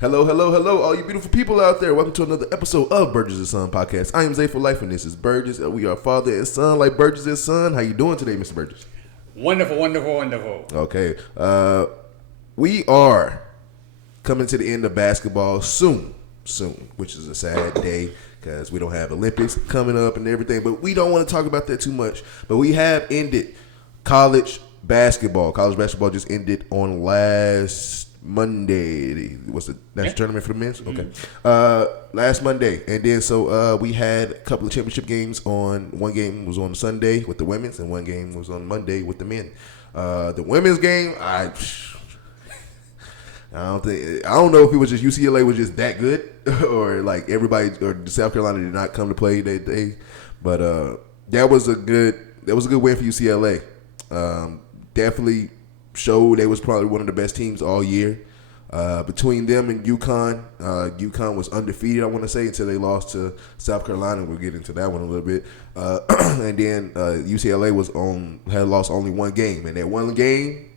Hello, hello, hello, all you beautiful people out there. Welcome to another episode of Burgess&son podcast. I am Zay for Life, and this is Burgess. We are father and son like Burgess and son. How you doing today, Mr. Burgess? Wonderful, wonderful, wonderful. Okay. We are coming to the end of basketball soon, which is a sad day because we don't have Olympics coming up and everything, but we don't want to talk about that too much. But we have ended college basketball. College basketball just ended on last Monday. What's the national tournament for the men's? Okay. Last Monday. And then so we had a couple of championship games on. One game was on Sunday with the women's and one game was on Monday with the men. The women's game, I don't know if it was just UCLA was just that good or like everybody or South Carolina did not come to play that day. But that was a good win for UCLA. Definitely showed they was probably one of the best teams all year. Between them and UConn, UConn was undefeated, I want to say, until they lost to South Carolina. We'll get into that one a little bit. And then UCLA had lost only one game, and that one game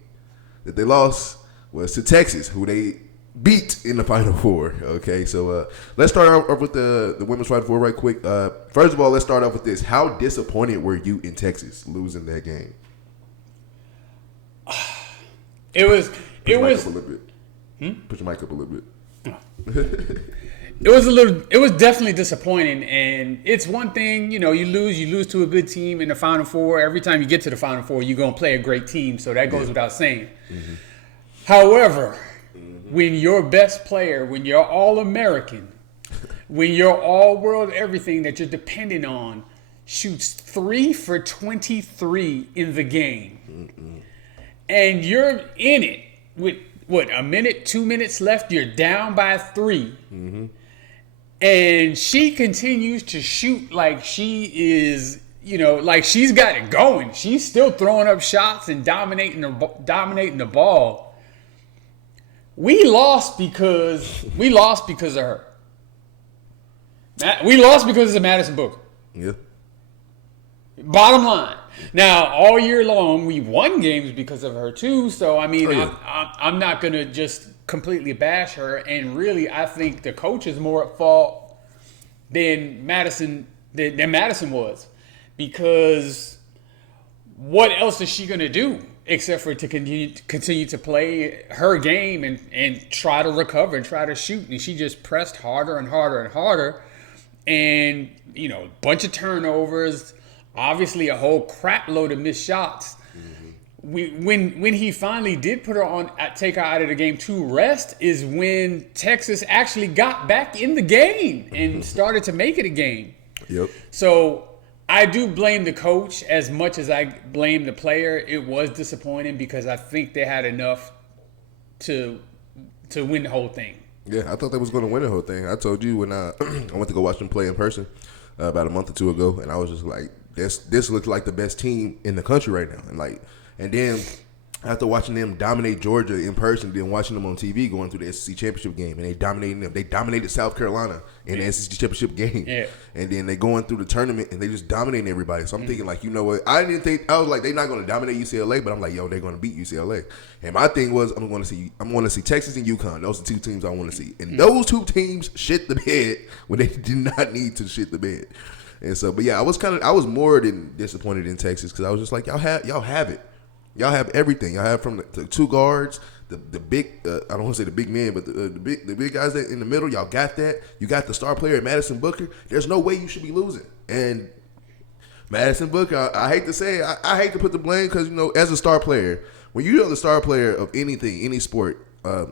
that they lost was to Texas, who they beat in the Final Four. Okay, so let's start off with the women's Final Four right quick. First of all, let's start off with this. How disappointed were you in Texas losing that game? It was. Put your mic up a little bit. It was definitely disappointing, and it's one thing, you lose to a good team in the Final Four. Every time you get to the Final Four, you're gonna play a great team, so that goes without saying. Mm-hmm. However, when your best player, when you're All-American, when you're All-World, everything that you're depending on, shoots 3 for 23 in the game, and you're in it with a minute, 2 minutes left, you're down by 3. Mm-hmm. And she continues to shoot like she is, like she's got it going. She's still throwing up shots and dominating the ball. We lost because of her. We lost because of Madison Booker. Yeah. Bottom line. Now, all year long, we won games because of her, too. So, I mean, I'm not going to just completely bash her. And really, I think the coach is more at fault than Madison was. Because what else is she going to do except for to continue to play her game and try to recover and try to shoot? And she just pressed harder and harder and harder. And, a bunch of turnovers. Obviously, a whole crap load of missed shots. Mm-hmm. When he finally did put her take her out of the game to rest is when Texas actually got back in the game and started to make it a game. Yep. So I do blame the coach as much as I blame the player. It was disappointing because I think they had enough to win the whole thing. Yeah, I thought they was going to win the whole thing. I told you when I went to go watch them play in person about a month or two ago, and I was just like, This looks like the best team in the country right now, and then after watching them dominate Georgia in person, then watching them on TV going through the SEC championship game, and they dominated South Carolina in the SEC championship game, and then they going through the tournament and they just dominating everybody. So I'm thinking like, you know what? I was like they're not going to dominate UCLA, but I'm like, yo, they're going to beat UCLA. And my thing was I'm going to see Texas and UConn. Those are two teams I want to see, and those two teams shit the bed when they did not need to shit the bed. And so, but yeah, I was more than disappointed in Texas because I was just like, y'all have it. Y'all have everything. Y'all have from the two guards, the big, I don't want to say the big men, but the big guys that in the middle, y'all got that. You got the star player, Madison Booker. There's no way you should be losing. And Madison Booker, I hate to say it, I hate to put the blame because, as a star player, when you are the star player of anything, any sport,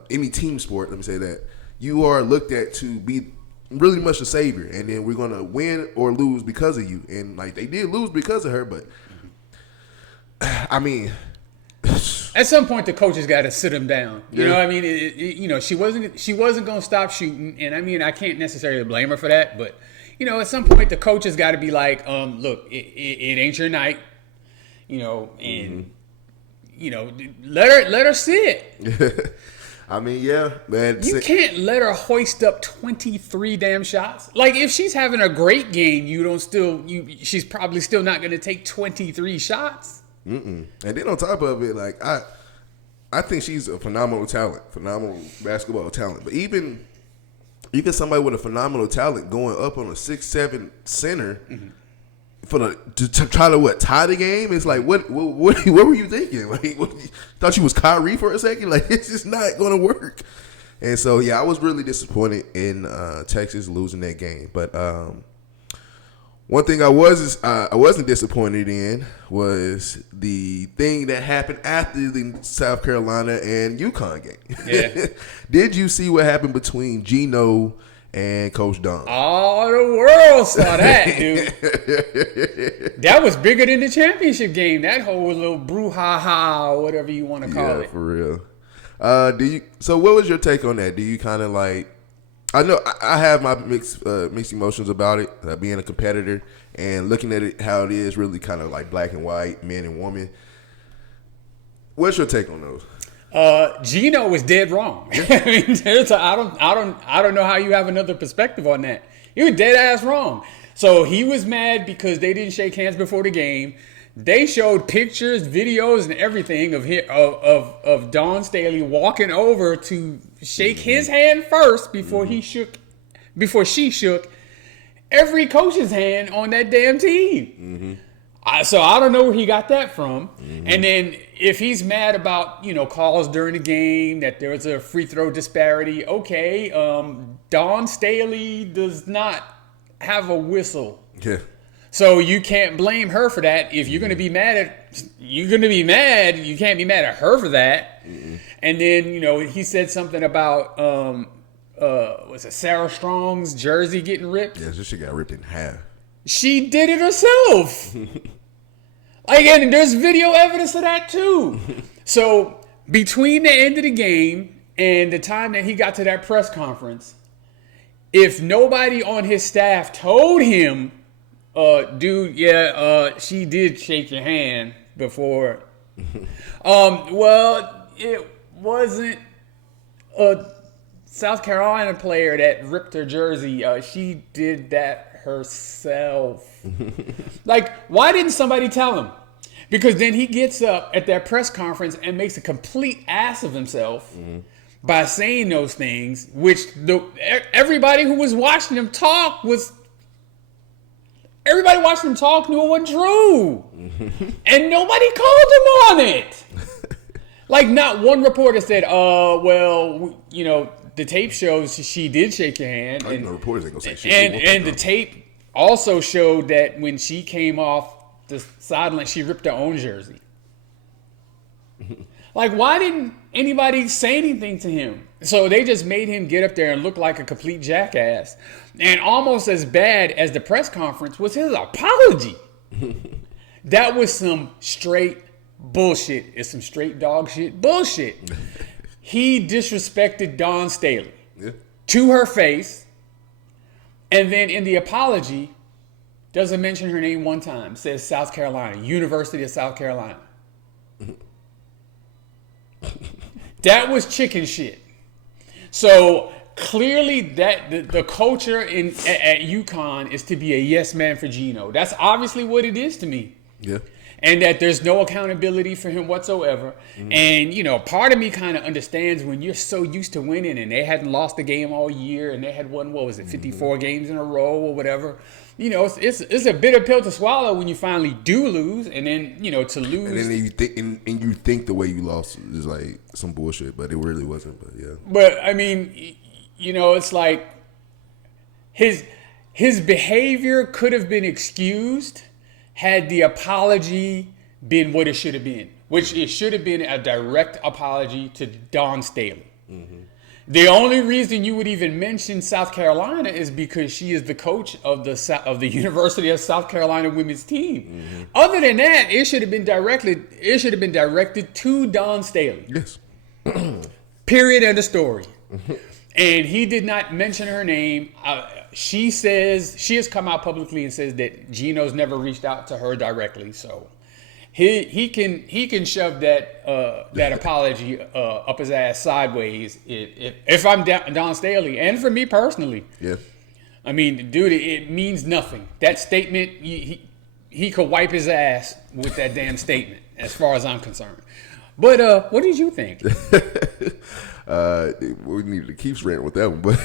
any team sport, let me say that, you are looked at to be really much the savior, and then we're gonna win or lose because of you. And like they did lose because of her, but I mean, at some point the coach has got to sit him down. You know what I mean? She wasn't gonna stop shooting, and I mean I can't necessarily blame her for that, but at some point the coach has got to be like, look, it ain't your night, and let her sit. I mean, yeah, man. You can't let her hoist up 23 damn shots. Like, if she's having a great game, she's probably still not going to take 23 shots. And then on top of it, like I think she's a phenomenal talent, phenomenal basketball talent. But even somebody with a phenomenal talent going up on a 6'7" center to try to tie the game, it's like what were you thinking? Like, thought you was Kyrie for a second? Like, it's just not going to work. And so I was really disappointed in Texas losing that game. But one thing I wasn't disappointed in was the thing that happened after the South Carolina and UConn game. Yeah. Did you see what happened between Geno and Coach Dawn? All the world saw that, dude. That was bigger than the championship game. That whole little brouhaha, or whatever you want to call it. For real. So what was your take on that? Do you kind of like? I know I have my mixed emotions about it, being a competitor and looking at it how it is really kind of like black and white, man and woman. What's your take on those? Geno was dead wrong. I mean, I don't know how you have another perspective on that. He was dead ass wrong. So he was mad because they didn't shake hands before the game. They showed pictures, videos, and everything of Dawn Staley walking over to shake his hand first before she shook every coach's hand on that damn team. So I don't know where he got that from. And then if he's mad about calls during the game, that there was a free throw disparity, okay. Dawn Staley does not have a whistle. Yeah. So you can't blame her for that. If you're going to be mad you can't be mad at her for that. And then, he said something about, was it Sarah Strong's jersey getting ripped? Yeah, she got ripped in half. She did it herself. And there's video evidence of that too. So between the end of the game and the time that he got to that press conference, if nobody on his staff told him, dude, she did shake your hand before. Well, it wasn't a South Carolina player that ripped her jersey. She did that herself. Like, why didn't somebody tell him? Because then he gets up at that press conference and makes a complete ass of himself by saying those things, which everybody who was watching him talk was... Everybody watching him talk knew it wasn't true. And nobody called him on it. Like, not one reporter said, the tape shows she did shake your hand. And reporters ain't gonna say shit. And the tape also showed that when she came off the sideline, she ripped her own jersey. Like, why didn't anybody say anything to him? So they just made him get up there and look like a complete jackass. And almost as bad as the press conference was his apology. That was some straight bullshit. It's some straight dog shit bullshit. He disrespected Dawn Staley to her face. And then in the apology, doesn't mention her name one time. Says South Carolina, University of South Carolina. That was chicken shit. So clearly that the culture at UConn is to be a yes man for Geno. That's obviously what it is to me. Yeah. And that there's no accountability for him whatsoever. And, part of me kind of understands when you're so used to winning and they hadn't lost a game all year and they had won, 54 games in a row or whatever. It's a bitter pill to swallow when you finally do lose, and then to lose. And then you think the way you lost is like some bullshit, but it really wasn't. But yeah. But I mean, it's like his behavior could have been excused had the apology been what it should have been, which it should have been a direct apology to Dawn Staley. The only reason you would even mention South Carolina is because she is the coach of the University of South Carolina women's team. Other than that, it should have been directed to Dawn Staley. Yes. Period. End of story. And he did not mention her name. She has come out publicly and says that Geno's never reached out to her directly. So he can shove that apology up his ass sideways if I'm Dawn Staley, and for me personally. Yeah. I mean, dude, it means nothing. That statement, he could wipe his ass with that damn statement, as far as I'm concerned. But what did you think? We need to keep straight with that one, but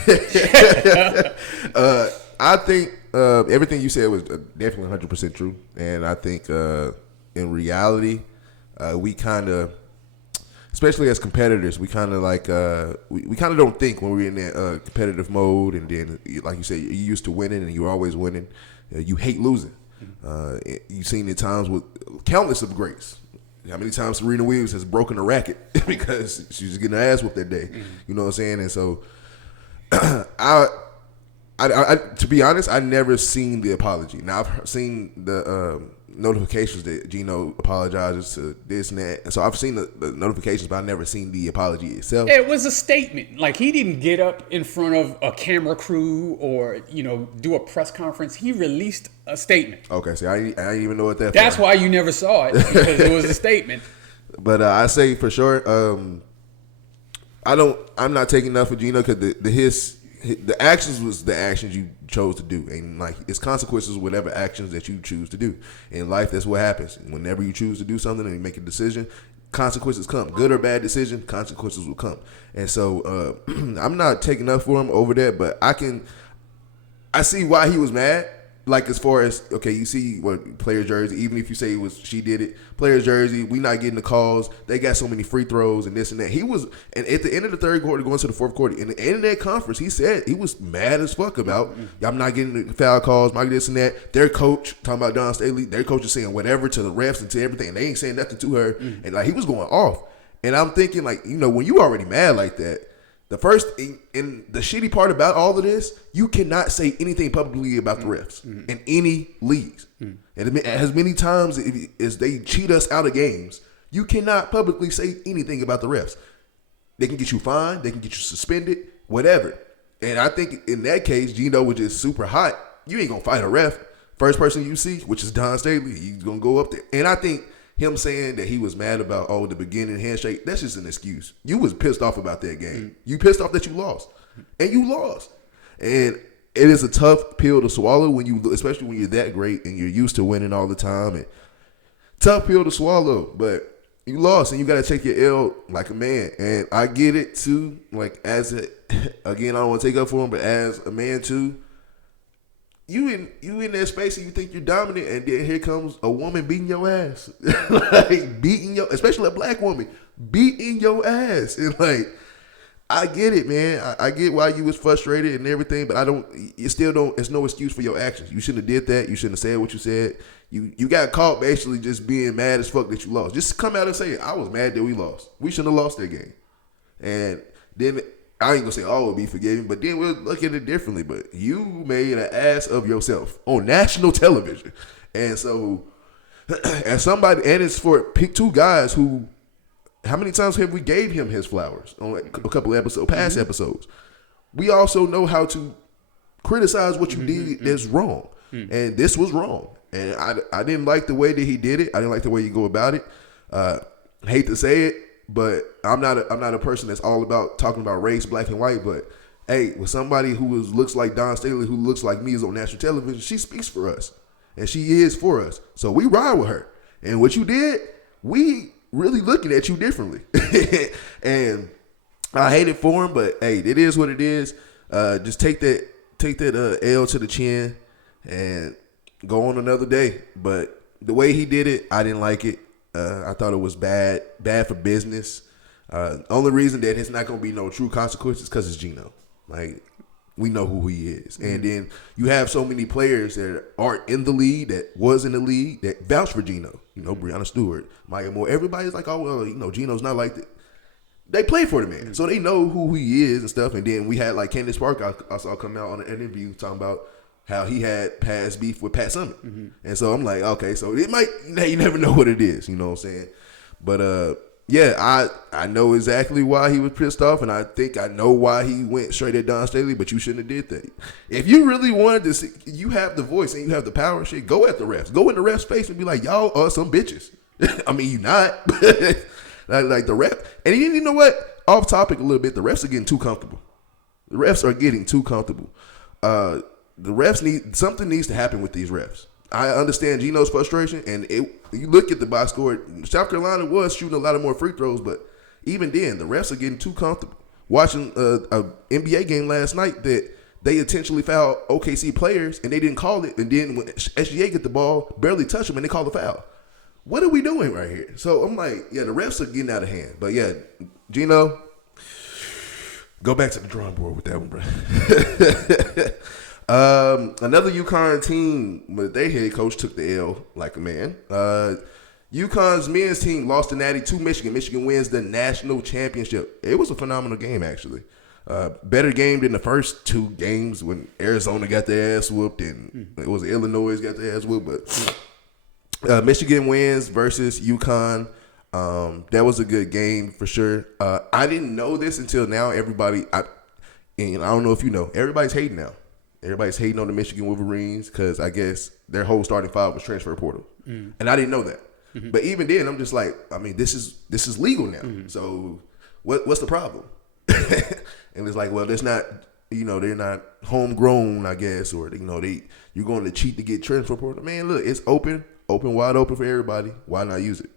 I think everything you said was definitely 100% true, and I think in reality, we kind of, especially as competitors, we kind of like we kind of don't think when we're in that competitive mode, and then like you said, you're used to winning and you're always winning. You hate losing. You've seen it times with countless of greats. How many times Serena Williams has broken a racket because she was getting her ass whooped that day? You know what I'm saying? And so, I to be honest, I never seen the apology. Now I've seen the notifications that Geno apologizes to this and that, and so I've seen the notifications, but I've never seen the apology itself. It was a statement. Like, he didn't get up in front of a camera crew or do a press conference. He released a statement. Okay, so I didn't even know what that. That's why you never saw it, because it was a statement. But I say for sure, I'm not taking enough for Geno because the actions was the actions you chose to do, and like it's consequences whatever actions that you choose to do in life. That's what happens whenever you choose to do something and you make a decision. Consequences come, good or bad decision. Consequences will come, and so I'm not taking up for him over that. But I see why he was mad. Like, as far as, okay, you see what player's jersey, even if you say she did it, player's jersey, we not getting the calls. They got so many free throws and this and that. And at the end of the third quarter, going to the fourth quarter, in the end of that conference, he said he was mad as fuck about, I'm not getting the foul calls, my this and that. Their coach, talking about Dawn Staley, their coach is saying whatever to the refs and to everything, and they ain't saying nothing to her. And like, he was going off. And I'm thinking, like, when you already mad like that, the first and the shitty part about all of this, you cannot say anything publicly about the refs in any leagues. And as many times as they cheat us out of games, you cannot publicly say anything about the refs. They can get you fined, they can get you suspended, whatever. And I think in that case, Geno was just super hot. You ain't gonna fight a ref. First person you see, which is Dawn Staley, he's gonna go up there. And I think him saying that he was mad about, the beginning handshake, that's just an excuse. You was pissed off about that game. You pissed off that you lost. And you lost. And it is a tough pill to swallow especially when you're that great and you're used to winning all the time. And tough pill to swallow, but you lost and you got to take your L like a man. And I get it too. Like, again, I don't want to take up for him, but as a man too, you in that space and you think you're dominant, and then here comes a woman beating your ass, like especially a black woman beating your ass, and like, I get it, man. I get why you was frustrated and everything, but it's no excuse for your actions. You shouldn't have did that. You shouldn't have said what you said. You got caught basically just being mad as fuck that you lost. Just come out and say, I was mad that we lost. We shouldn't have lost that game. And then I ain't gonna say all will be forgiven, but then we'll look at it differently. But you made an ass of yourself on national television. And so, as somebody, and it's for pick two guys who, how many times have we gave him his flowers on like a couple episodes, past episodes? We also know how to criticize what you did that's wrong. And this was wrong. And I didn't like the way that he did it. I didn't like the way you go about it. Hate to say it, but I'm not a person that's all about talking about race, black and white. But hey, with somebody who looks like Dawn Staley, who looks like me, is on national television, she speaks for us, and she is for us. So we ride with her. And what you did, we really looking at you differently. And I hate it for him, but hey, it is what it is. Just take that L to the chin and go on another day. But the way he did it, I didn't like it. I thought it was bad for business. Only reason that it's not going to be no true consequences because it's Geno. Like, we know who he is. And then you have so many players that aren't in the league, that was in the league, that vouch for Geno. Breanna Stewart, Maya Moore. Everybody's like, Geno's not like that. They play for the man, so they know who he is and stuff. And then we had like Candace Parker, I saw come out on an interview talking about how he had past beef with Pat Summitt. And so I'm like, okay, so it might, you never know what it is, you know what I'm saying? But yeah, I know exactly why he was pissed off, and I think I know why he went straight at Dawn Staley, but you shouldn't have did that. If you really wanted to see, you have the voice and you have the power, shit, go at the refs. Go in the refs' face and be like, y'all are some bitches. I mean, you not. like the ref. And you know what? Off topic a little bit, the refs are getting too comfortable. The refs are getting too comfortable. The refs something needs to happen with these refs. I understand Geno's frustration, and you look at the box score. South Carolina was shooting a lot of more free throws, but even then, the refs are getting too comfortable. Watching a NBA game last night that they intentionally fouled OKC players, and they didn't call it, and then when SGA get the ball, barely touch them, and they call the foul. What are we doing right here? So I'm like, yeah, the refs are getting out of hand. But yeah, Geno, go back to the drawing board with that one, bro. Another UConn team, but their head coach took the L like a man. UConn's men's team lost to Natty to Michigan. Michigan wins the national championship. It was a phenomenal game, actually. Better game than the first two games when Arizona got their ass whooped and it was Illinois got their ass whooped. But Michigan wins versus UConn. That was a good game for sure. I didn't know this until now. Everybody, I don't know if you know, everybody's hating now. Everybody's hating on the Michigan Wolverines because I guess their whole starting five was transfer portal, and I didn't know that. Mm-hmm. But even then, I'm just like, I mean, this is legal now. Mm-hmm. So what's the problem? And it's like, well, there's not, they're not homegrown, I guess, or you're going to cheat to get transfer portal. Man, look, it's wide open for everybody. Why not use it?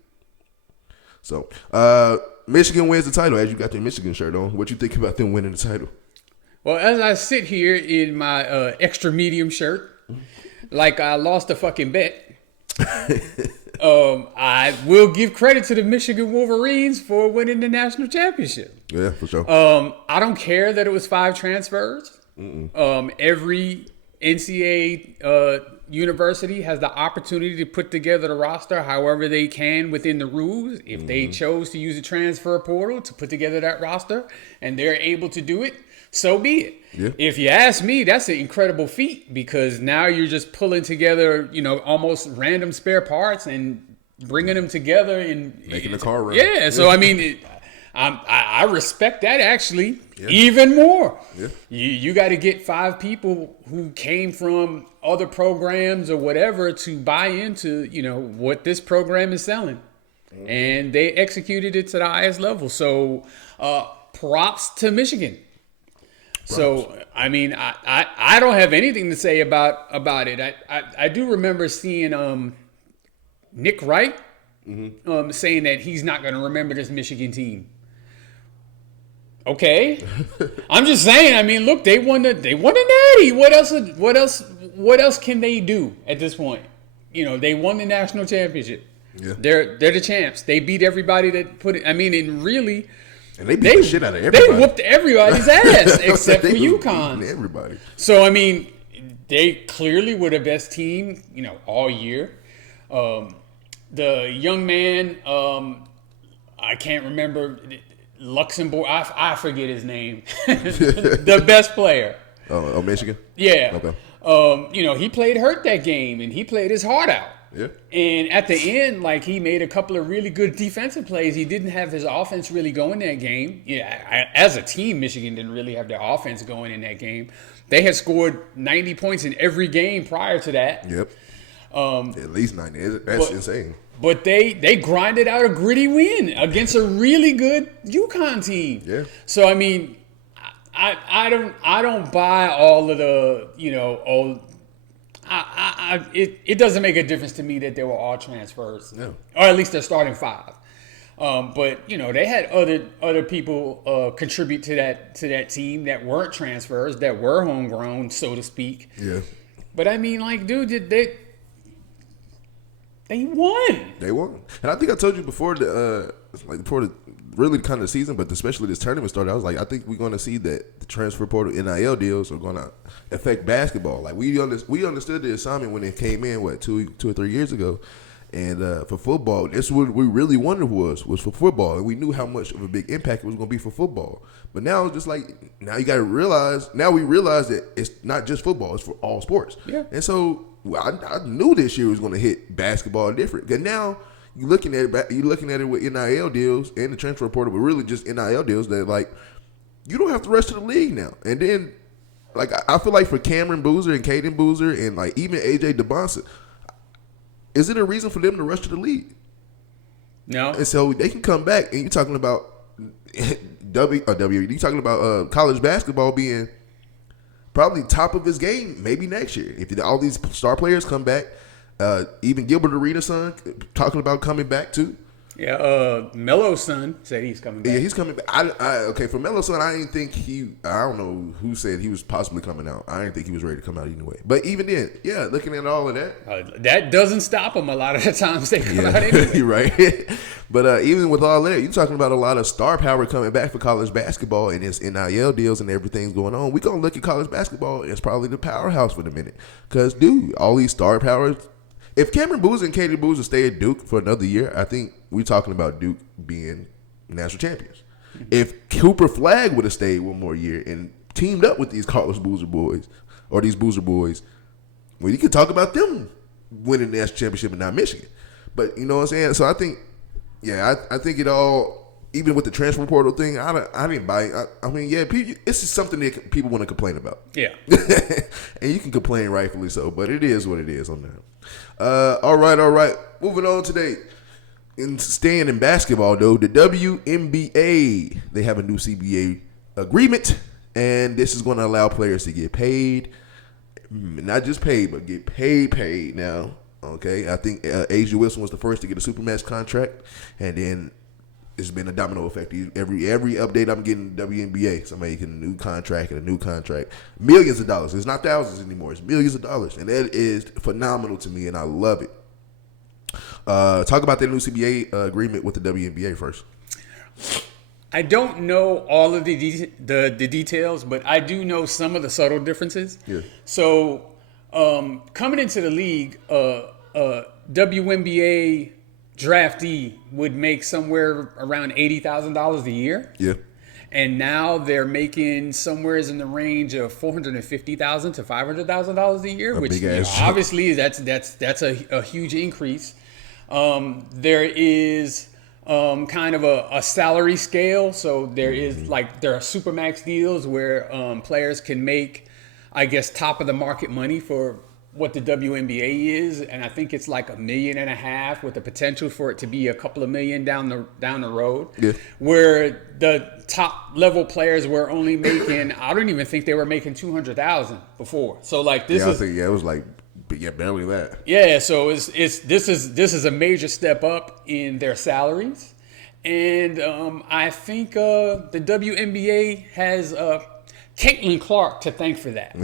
So Michigan wins the title. As you got your Michigan shirt on, what you think about them winning the title? Well, as I sit here in my extra medium shirt, like I lost a fucking bet, I will give credit to the Michigan Wolverines for winning the national championship. Yeah, for sure. I don't care that it was 5 transfers. Every NCAA university has the opportunity to put together the roster however they can within the rules. If they chose to use the transfer portal to put together that roster and they're able to do it, so be it. Yeah. If you ask me, that's an incredible feat because now you're just pulling together, almost random spare parts and bringing them together and making the car run. Yeah. So I mean, I respect that actually even more. Yeah. You got to get 5 people who came from other programs or whatever to buy into what this program is selling, and they executed it to the highest level. So props to Michigan. So, I mean, I don't have anything to say about it. I do remember seeing Nick Wright saying that he's not going to remember this Michigan team. Okay, I'm just saying. I mean, look, they won the Natty. What else can they do at this point? They won the national championship. Yeah. They're the champs. They beat everybody that put it. I mean, and really. And they beat the shit out of everybody. They whooped everybody's ass except for UConn. Everybody. So, I mean, they clearly were the best team, all year. The young man, I can't remember, Luxembourg, I forget his name. The best player. Oh, Michigan? Yeah. Okay. He played hurt that game, and he played his heart out. Yeah. And at the end, he made a couple of really good defensive plays. He didn't have his offense really going that game. Yeah, as a team, Michigan didn't really have their offense going in that game. They had scored 90 points in every game prior to that. Yep. At least 90. That's insane. But they grinded out a gritty win against a really good UConn team. Yeah. So I mean, I don't buy all of the all. It doesn't make a difference to me that they were all transfers, or at least they're starting 5. But they had other people contribute to that team that weren't transfers, that were homegrown, so to speak. Yeah. But I mean, dude, they won. They won, and I think I told you before before the really kind of the season, but especially this tournament started. I was like, I think we're going to see that the transfer portal NIL deals are going to affect basketball. Like we understood the assignment when it came in 2 or 3 years ago, and for football, that's what we really wondered was for football, and we knew how much of a big impact it was going to be for football. But now it's just now you got to realize. Now we realize that it's not just football; it's for all sports. Yeah. And so I knew this year was going to hit basketball different. Because now you're looking at it with NIL deals and the transfer portal, but really just NIL deals that you don't have to rush to the league now. And then I feel like for Cameron Boozer and Caden Boozer and even AJ DeBonson, is it a reason for them to rush to the league? No. And so they can come back, and you're talking about you're talking about college basketball being probably top of his game maybe next year if all these star players come back. Even Gilbert Arenas' son talking about coming back too. Yeah, Melo's son said he's coming back. Yeah, he's coming back. Okay, for Melo's son, I didn't think I don't know who said he was possibly coming out. I didn't think he was ready to come out anyway. But even then, yeah, looking at all of that. That doesn't stop them a lot of the times they come out anyway. You're right. But even with all that, you're talking about a lot of star power coming back for college basketball and its NIL deals and everything's going on. We're going to look at college basketball as probably the powerhouse for the minute. Because, dude, all these star powers. If Cameron Boozer and Katie Boozer stay at Duke for another year, I think we're talking about Duke being national champions. If Cooper Flagg would have stayed one more year and teamed up with these Carlos Boozer boys or these Boozer boys, well, you could talk about them winning the national championship and not Michigan. But you know what I'm saying? So I think, I think it all, even with the transfer portal thing, I didn't buy it. I mean, it's just something that people want to complain about. Yeah. And you can complain rightfully so, but it is what it is on that. All right. Moving on today. And staying in basketball, though, the WNBA, they have a new CBA agreement, and this is going to allow players to get paid. Not just paid, but get paid now. Okay, I think Asia Wilson was the first to get a Supermax contract, and then it's been a domino effect. Every update I'm getting WNBA, somebody getting a new contract and a new contract. Millions of dollars. It's not thousands anymore. It's millions of dollars. And that is phenomenal to me, and I love it. Talk about that new CBA agreement with the WNBA first. I don't know all of the details, but I do know some of the subtle differences. Yeah. So coming into the league, WNBA draftee would make somewhere around $80,000 a year. Yeah. And now they're making somewhere in the range of $450,000 to $500,000 a year, which obviously that's a huge increase. There is kind of a salary scale, so there are supermax deals where players can make, I guess, top of the market money for what the WNBA is, and I think it's like $1.5 million with the potential for it to be a couple of million down the road. Yeah. Where the top level players were only making, I don't even think they were making $200,000 before. So like this it was like barely that. Yeah, so this is a major step up in their salaries, and I think the WNBA has Caitlin Clark to thank for that.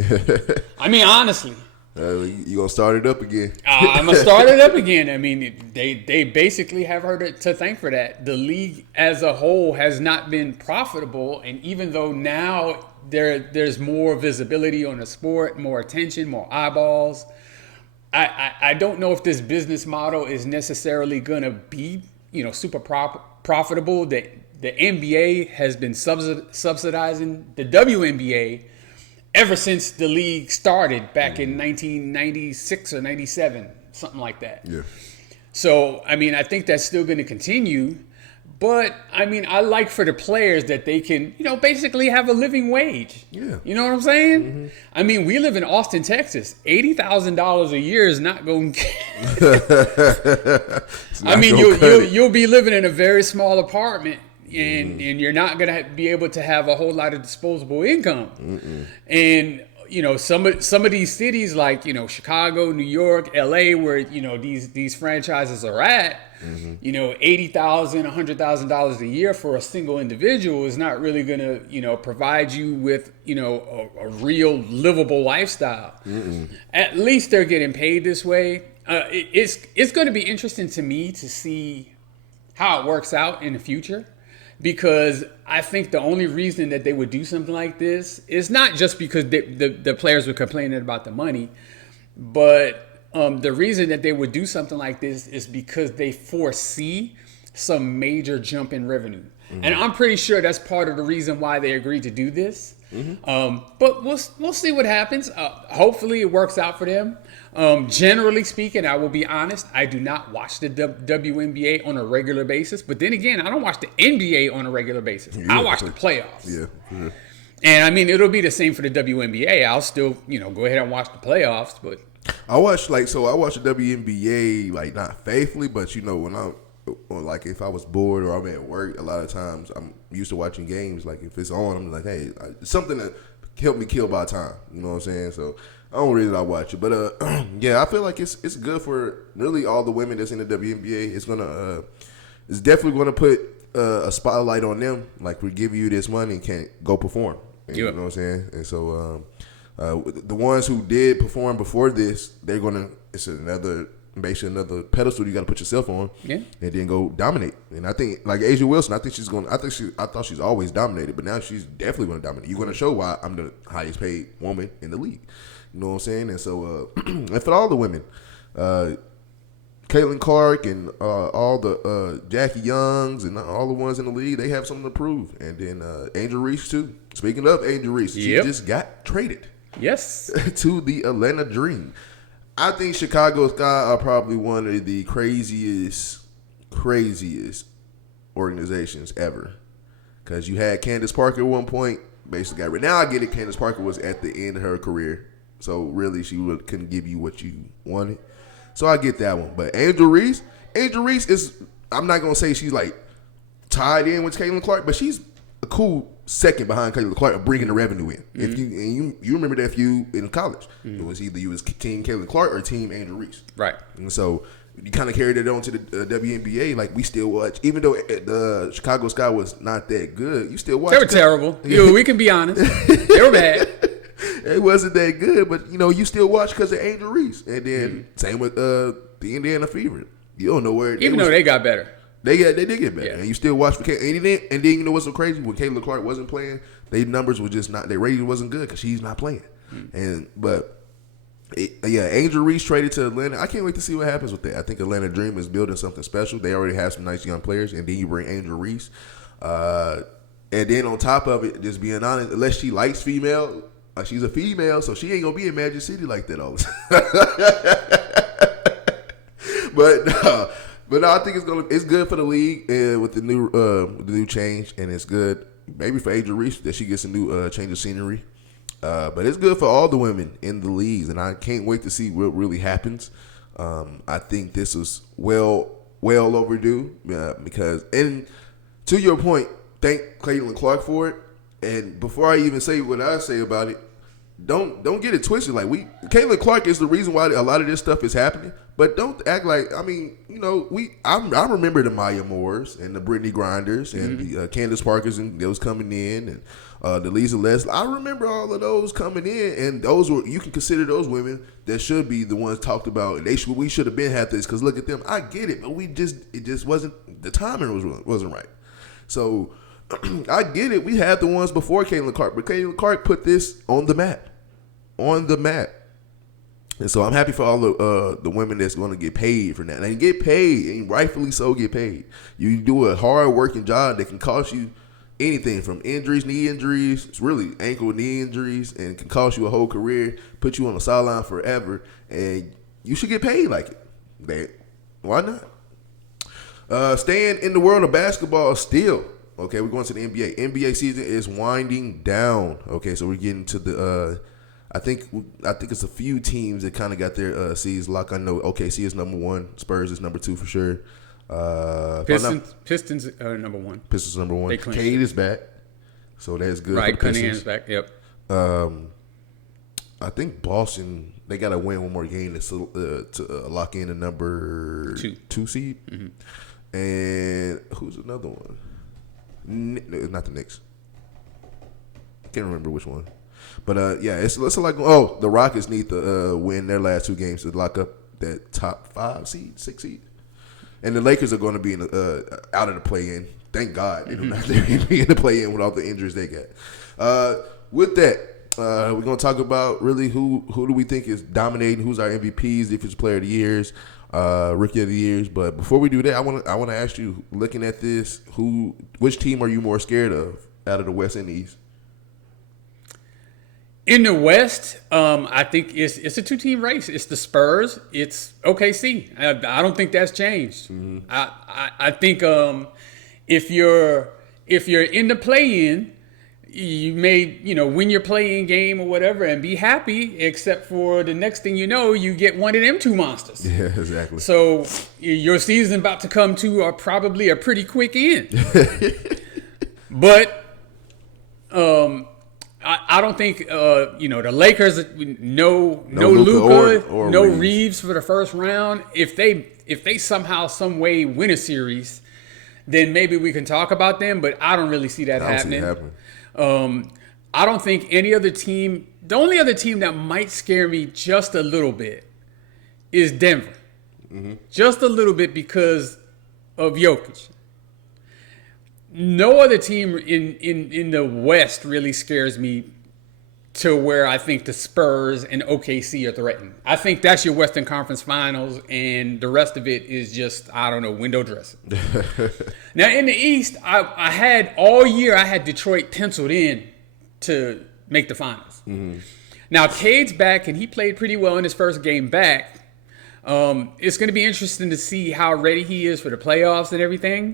I mean, honestly. You gonna start it up again? I'm gonna start it up again. I mean, they basically have her to thank for that. The league as a whole has not been profitable, and even though now there's more visibility on the sport, more attention, more eyeballs, I don't know if this business model is necessarily gonna be super profitable. The NBA has been subsidizing the WNBA ever since the league started back in 1996 or 97, something like that. Yeah. So, I mean, I think that's still going to continue. But, I mean, I like for the players that they can, basically have a living wage. Yeah. You know what I'm saying? Mm-hmm. I mean, we live in Austin, Texas. $80,000 a year is not going to... I mean, you'll be living in a very small apartment. And you're not going to be able to have a whole lot of disposable income. Mm-mm. And, some of these cities like, Chicago, New York, LA, where, these franchises are at, $80,000, $100,000 a year for a single individual is not really going to, provide you with, a real livable lifestyle. Mm-mm. At least they're getting paid this way. It's going to be interesting to me to see how it works out in the future. Because I think the only reason that they would do something like this is not just because the players were complaining about the money, but the reason that they would do something like this is because they foresee some major jump in revenue. Mm-hmm. And I'm pretty sure that's part of the reason why they agreed to do this. Mm-hmm. But we'll see what happens. Hopefully it works out for them. Generally speaking, I will be honest, I do not watch the WNBA on a regular basis. But then again, I don't watch the NBA on a regular basis. Yeah, I watch the playoffs. Yeah. Mm-hmm. And I mean, it'll be the same for the WNBA. I'll still, go ahead and watch the playoffs. But I watch the WNBA not faithfully, but when I'm if I was bored or I'm at work, a lot of times I'm used to watching games. Like if it's on, I'm like, hey, something to help me kill my time. You know what I'm saying? So I don't really like watch it, but yeah, I feel like it's good for really all the women that's in the WNBA. It's definitely gonna put a spotlight on them. Like, we give you this money and can't go perform. You know what I'm saying? And so the ones who did perform before this, it's basically another pedestal you got to put yourself on, and then go dominate. And I think, like Asia Wilson, I thought she's always dominated, but now she's definitely going to dominate. You're going to show why I'm the highest paid woman in the league. You know what I'm saying? And so, and for all the women, Caitlin Clark and all the Jackie Youngs and all the ones in the league, they have something to prove. And then Angel Reese too. Speaking of Angel Reese, she just got traded. Yes. To the Atlanta Dream. I think Chicago Sky are probably one of the craziest organizations ever. Because you had Candace Parker at one point, basically got rid. Now I get it. Candace Parker was at the end of her career, so really she couldn't give you what you wanted. So I get that one. But Angel Reese is, I'm not gonna say she's like tied in with Caitlin Clark, but she's a cool second behind Caitlin Clark of bringing the revenue in. If you remember that feud in college, it was either you was team Caitlin Clark or team Angel Reese, right? And so you kind of carried it on to the WNBA. Like, we still watch, even though the Chicago Sky was not that good, you still watch. They were terrible. We can be honest. They were bad. It wasn't that good, but you still watch because of Angel Reese. And then same with the Indiana Fever. You don't know where. Even though they got better. They did get better, and you still watch for Caitlin. And then you know what's so crazy? When Caitlin Clark wasn't playing, their numbers were just not. Their rating wasn't good because she's not playing. Angel Reese traded to Atlanta. I can't wait to see what happens with that. I think Atlanta Dream is building something special. They already have some nice young players, and then you bring Angel Reese, and then on top of it, just being honest, unless she likes female, she's a female, so she ain't gonna be in Magic City like that all the time. But no, I think it's good for the league with the new change, and it's good maybe for Angel Reese that she gets a new change of scenery. But it's good for all the women in the leagues, and I can't wait to see what really happens. I think this is well overdue because, and to your point, thank Caitlin Clark for it. And before I even say what I say about it, don't get it twisted. Like, Caitlin Clark is the reason why a lot of this stuff is happening. But don't act like, I remember the Maya Moores and the Brittany Grinders and the Candace Parkers and those coming in, and the Lisa Leslie. I remember all of those coming in, and you can consider those women that should be the ones talked about. We should have been had this, because look at them. I get it, but it just wasn't, the timing wasn't right. So I get it. We had the ones before Caitlin Clark, but Caitlin Clark put this on the map. And so I'm happy for all the women that's going to get paid for that. They get paid, and rightfully so get paid. You do a hard-working job that can cost you anything from injuries, knee injuries, it's really ankle, knee injuries, and can cost you a whole career, put you on the sideline forever, and you should get paid like it. Why not? Staying in the world of basketball still. Okay, we're going to the NBA. NBA season is winding down. Okay, so we're getting to the I think it's a few teams that kind of got their seeds locked. I know OKC is number 1, Spurs is number 2 for sure. Pistons are number 1. Pistons number 1. Cade is back, so that's good. Right, Cunningham's back. Yep. I think Boston, they got to win one more game to lock in the number 2 seed. Mm-hmm. And who's another one? Not the Knicks. Can't remember which one. But it's like, the Rockets need to win their last 2 games to lock up that top 5 seed, 6 seed, and the Lakers are going to be out of the play-in. Thank God they do not be in the play-in with all the injuries they got. With that, we're going to talk about really who do we think is dominating, who's our MVPs, defensive player of the years, rookie of the years. But before we do that, I want to ask you, looking at this, which team are you more scared of out of the West and the East? In the West, I think it's a 2-team race. It's the Spurs. It's OKC. I don't think that's changed. Mm-hmm. I think if you're in the play-in, you may win your play-in game or whatever and be happy. Except for the next thing you know, you get one of them 2 monsters. Yeah, exactly. So your season about to come to probably a pretty quick end. But I don't think the Lakers no Luka Luka, or no Reeves. Reeves for the first round. If they somehow, some way win a series, then maybe we can talk about them. But I don't really see that happening. I don't think any other team. The only other team that might scare me just a little bit is Denver. Mm-hmm. Just a little bit because of Jokic. No other team in the West really scares me to where I think the Spurs and OKC are threatened. I think that's your Western Conference Finals, and the rest of it is just, I don't know, window dressing. Now, in the East, I had all year, I had Detroit penciled in to make the finals. Mm-hmm. Now, Cade's back, and he played pretty well in his first game back. It's going to be interesting to see how ready he is for the playoffs and everything.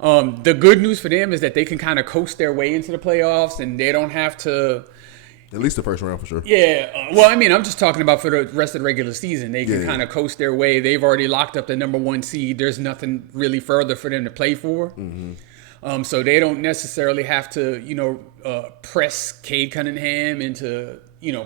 Mm-hmm. The good news for them is that they can kind of coast their way into the playoffs, and they don't have to. At least the first round for sure. Yeah. Well, I mean, I'm just talking about for the rest of the regular season. They can kind of coast their way. They've already locked up the number 1 seed. There's nothing really further for them to play for. Mm-hmm. So they don't necessarily have to, press Cade Cunningham into,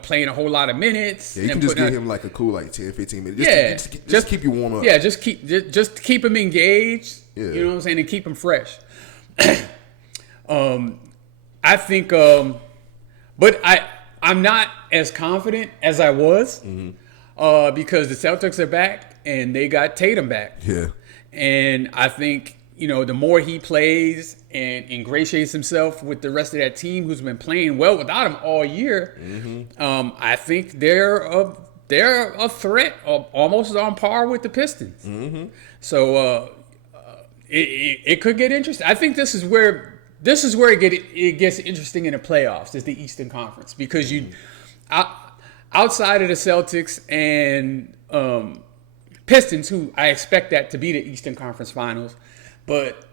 playing a whole lot of minutes. Yeah, you can just give him like a cool 10, 15 minutes. Just keep you warm up. Yeah, just keep him engaged. Yeah. You know what I'm saying? And keep him fresh. I think, but I'm not as confident as I was because the Celtics are back and they got Tatum back. Yeah. And I think, the more he plays and ingratiates himself with the rest of that team who's been playing well without him all year, I think they're a threat, almost on par with the Pistons. Mm-hmm. So it could get interesting. I think this is where it gets interesting in the playoffs, is the Eastern Conference, because outside of the Celtics and Pistons, who I expect that to be the Eastern Conference Finals, but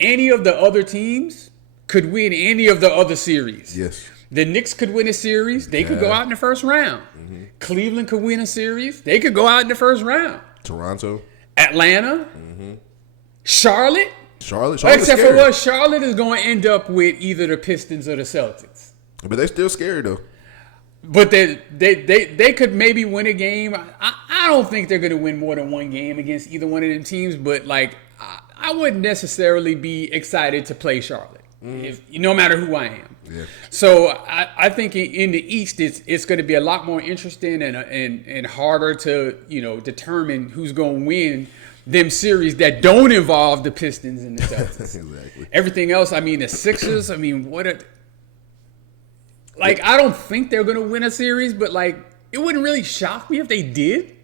any of the other teams could win any of the other series. Yes. The Knicks could win a series. They could go out in the first round. Mm-hmm. Cleveland could win a series. They could go out in the first round. Toronto. Atlanta. Mm-hmm. Charlotte. Except scary. for what, Charlotte is going to end up with either the Pistons or the Celtics. But they're still scary, though. But they could maybe win a game. I don't think they're going to win more than one game against either one of them teams, but I wouldn't necessarily be excited to play Charlotte, no matter who I am. Yeah. So I think in the East, it's going to be a lot more interesting and harder to determine who's going to win them series that don't involve the Pistons and the Celtics. Exactly. Everything else, I mean, the Sixers, I mean, I don't think they're going to win a series, but it wouldn't really shock me if they did.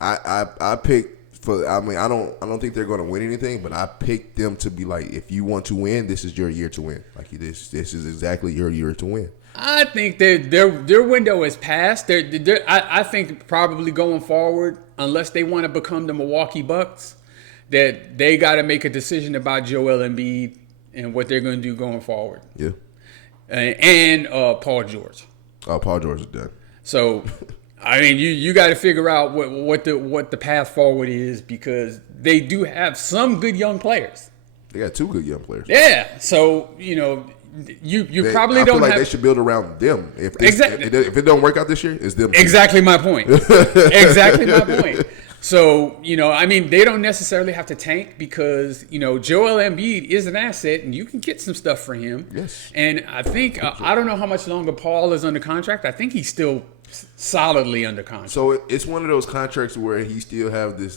I picked I don't think they're going to win anything, but I picked them to be if you want to win, this is your year to win. This is exactly your year to win. I think their window is past. I think probably going forward, unless they want to become the Milwaukee Bucks, that they got to make a decision about Joel Embiid and what they're going to do going forward. Yeah. And Paul George. Oh, Paul George is done. So, I mean, you got to figure out what the path forward is, because they do have some good young players. They got 2 good young players. Yeah. So, you probably don't have. They should build around them. If it don't work out this year, it's them. Exactly my point. Exactly my point. So, I mean, they don't necessarily have to tank, because, Joel Embiid is an asset and you can get some stuff for him. Yes. And I think, I don't know how much longer Paul is under contract. I think he's still solidly under contract. So it's one of those contracts where he still have this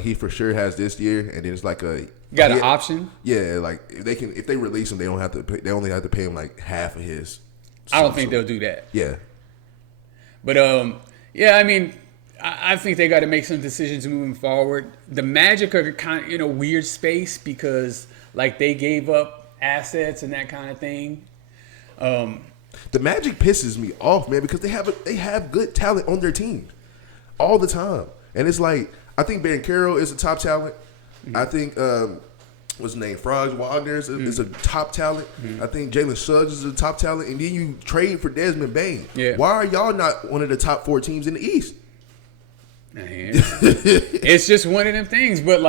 he for sure has this year, and then it's got an option. Yeah, if they release him, they only have to pay him half of his. I don't think they'll do that. Yeah. But I mean, I think they got to make some decisions moving forward. The Magic are kind of in a weird space because they gave up assets and that kind of thing. The Magic pisses me off, man, because they have good talent on their team all the time, and it's I think Banchero is a top talent. Mm-hmm. I think what's his name, Franz Wagner is a top talent. Mm-hmm. I think Jalen Suggs is a top talent, and then you trade for Desmond Bane. Yeah. Why are y'all not one of the top 4 teams in the East? Man, it's just one of them things, but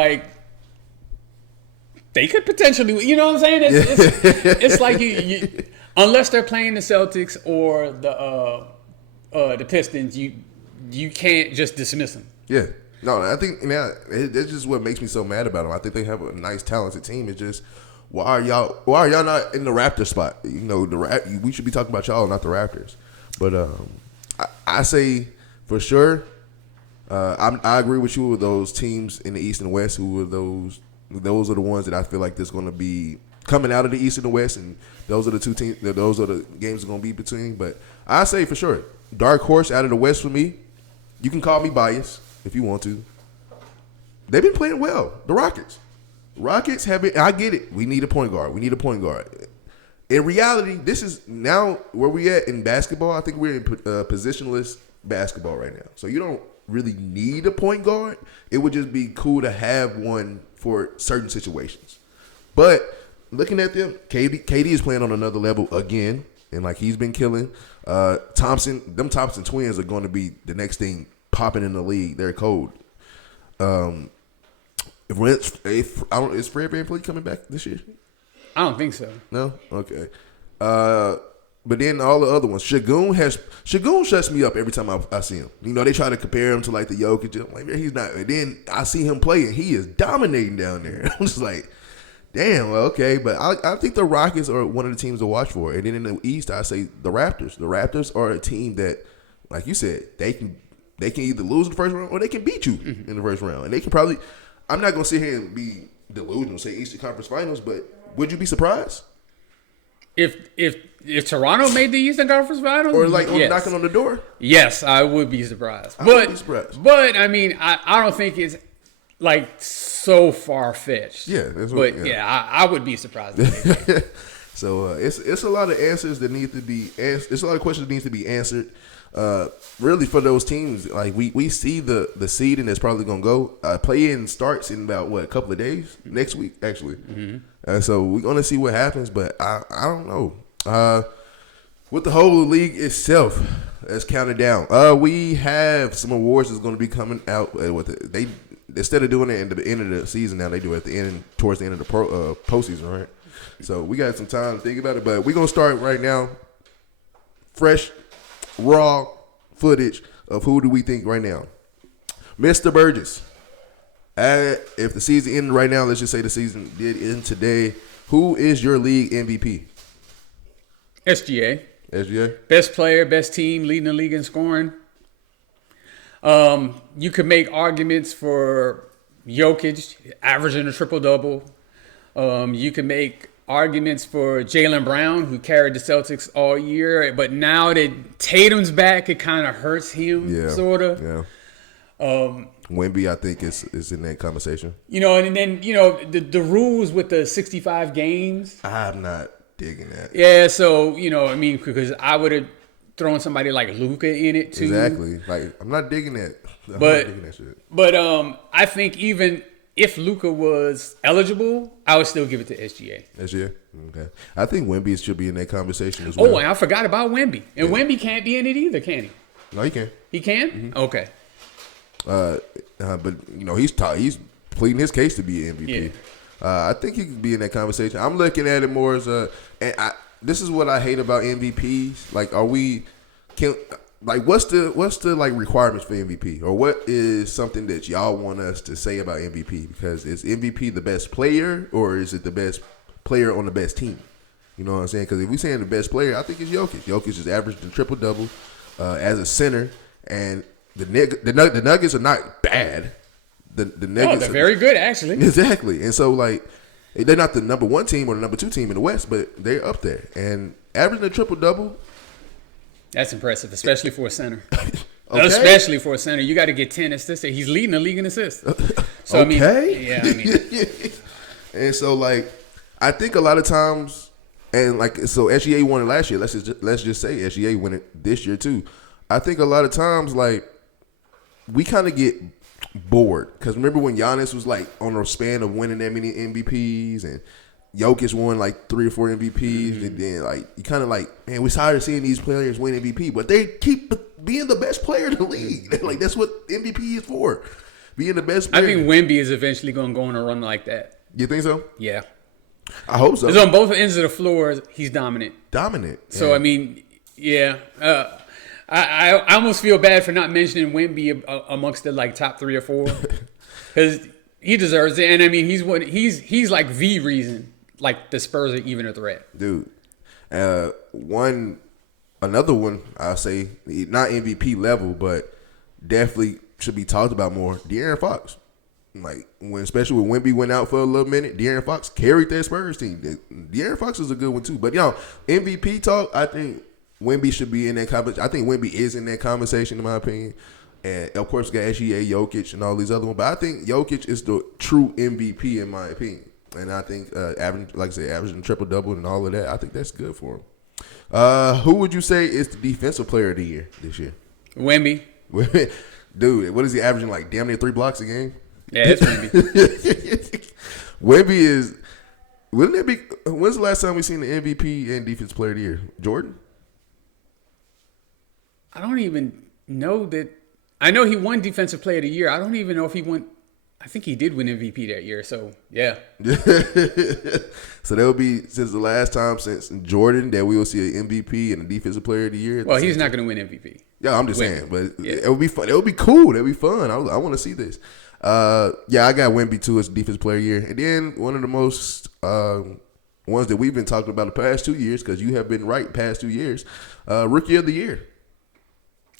they could potentially, you know what I'm saying? It's like Unless they're playing the Celtics or the Pistons, you can't just dismiss them. Yeah. No, I think that's just what makes me so mad about them. I think they have a nice, talented team. It's just why are y'all not in the Raptor spot? You know, we should be talking about y'all, not the Raptors. But I say for sure, I agree with you with those teams in the East and West. Who are those? Those are the ones that I feel like there's going to be coming out of the East and the West, and those are the two teams. Those are the games that are going to be between. But I say for sure, dark horse out of the West for me. You can call me biased if you want to. They've been playing well. The Rockets have been. I get it. We need a point guard. In reality, this is now where we at in basketball. I think we're in positionless basketball right now. So you don't really need a point guard. It would just be cool to have one for certain situations. But looking at them, KD is playing on another level again, and like he's been killing. Thompson twins are going to be the next thing popping in the league. They're cold. Is Fred VanVleet coming back this year? I don't think so. No? Okay. But then all the other ones. Shagun shuts me up every time I see him. You know, they try to compare him to like the Jokic. I'm like, man, he's not. And then I see him play and he is dominating down there. I'm just like, damn, well, okay. But I think the Rockets are one of the teams to watch for. And then in the East, I say the Raptors. The Raptors are a team that, like you said, they can either lose in the first round or they can beat you in the first round. And they can probably, I'm not going to sit here and be delusional, say Eastern Conference Finals, but would you be surprised? If Toronto made the Eastern Conference Finals, or like knocking on the door, yes, I would be surprised. But I mean, I don't think it's like so far fetched. Yeah, I would be surprised. So it's a lot of answers that need to be answered. It's a lot of questions that need to be answered. Really for those teams, like we see the seeding that's probably gonna go. Play-in starts in about a couple of days next week actually. So we're gonna see what happens, but I don't know. With the whole league itself, that's counted down. We have some awards that's gonna be coming out. They instead of doing it at the end of the season, now they do it towards the end of the postseason, right? So we got some time to think about it, but we're gonna start right now. Fresh, raw footage of who do we think right now. Mr. Burgess, if the season ended right now, let's just say the season did end today, who is your league MVP? SGA. SGA? Best player, best team, leading the league in scoring. You could make arguments for Jokic averaging a triple-double. You could make arguments for Jaylen Brown, who carried the Celtics all year, but now that Tatum's back, it kind of hurts him, sort of. Yeah. Wemby, I think, is in that conversation. You know, and then the rules with the 65 games. I'm not digging that. Yeah, so I mean, because I would have thrown somebody like Luka in it too. Exactly. Like I'm not digging that. I'm not digging that shit. But I think even if Luka was eligible, I would still give it to SGA. SGA? Okay. I think Wemby should be in that conversation as well. Oh, and I forgot about Wemby. And Wemby can't be in it either, can he? No, he can. He can? Mm-hmm. Okay. But he's pleading his case to be an MVP. Yeah. I think he could be in that conversation. I'm looking at it more as this is what I hate about MVPs. Like, what's the like requirements for MVP, or what is something that y'all want us to say about MVP? Because is MVP the best player, or is it the best player on the best team? You know what I'm saying? Because if we're saying the best player, I think it's Jokic. Jokic is averaged a triple-double as a center, and the Nuggets are not bad. The Nuggets they're very good, actually. Exactly. And so, like, they're not the number one team or the number two team in the West, but they're up there. And averaging a triple-double. That's impressive, especially for a center. Okay. Especially for a center. You got to get 10 assists. He's leading the league in assists. So, okay. I mean. And so, like, I think a lot of times, and, like, so SGA won it last year. Let's just say SGA win it this year, too. I think a lot of times, like, we kind of get bored. Because remember when Giannis was, like, on a span of winning that many MVPs, and Jokic won, like, 3 or 4 MVPs, and then, like, you kind of like, man, we're tired of seeing these players win MVP, but they keep being the best player in the league. Like, that's what MVP is for, being the best player. I think Wemby is eventually going to go on a run like that. You think so? Yeah. I hope so. Because on both ends of the floor, he's dominant. Dominant. So, yeah. I mean, yeah. I almost feel bad for not mentioning Wemby amongst the like top 3 or 4 because he deserves it. And I mean, he's like the reason like the Spurs are even a threat. Dude, another one I'll say, not MVP level, but definitely should be talked about more. De'Aaron Fox, like especially when Wemby went out for a little minute, De'Aaron Fox carried that Spurs team. De'Aaron Fox is a good one too. But MVP talk, I think Wemby should be in that conversation. I think Wemby is in that conversation, in my opinion. And, of course, we got SGA, Jokic, and all these other ones. But I think Jokic is the true MVP, in my opinion. And I think, averaging triple-double and all of that, I think that's good for him. Who would you say is the defensive player of the year this year? Wemby. Dude, what is he averaging, like damn near 3 blocks a game? Yeah, it's Wemby. Wemby is – wouldn't it be – when's the last time we seen the MVP and defensive player of the year? Jordan? I don't even know that. I know he won Defensive Player of the Year. I don't even know if he won. I think he did win MVP that year. So, yeah. So that will be since the last time since Jordan that we will see an MVP and a Defensive Player of the Year. Well, he's not going to win MVP. Yeah, I'm just saying. But it would be fun. It would be cool. It would be fun. I want to see this. I got Wemby too as Defensive Player of the Year. And then one of the most ones that we've been talking about the past 2 years, because you have been right past 2 years, Rookie of the Year.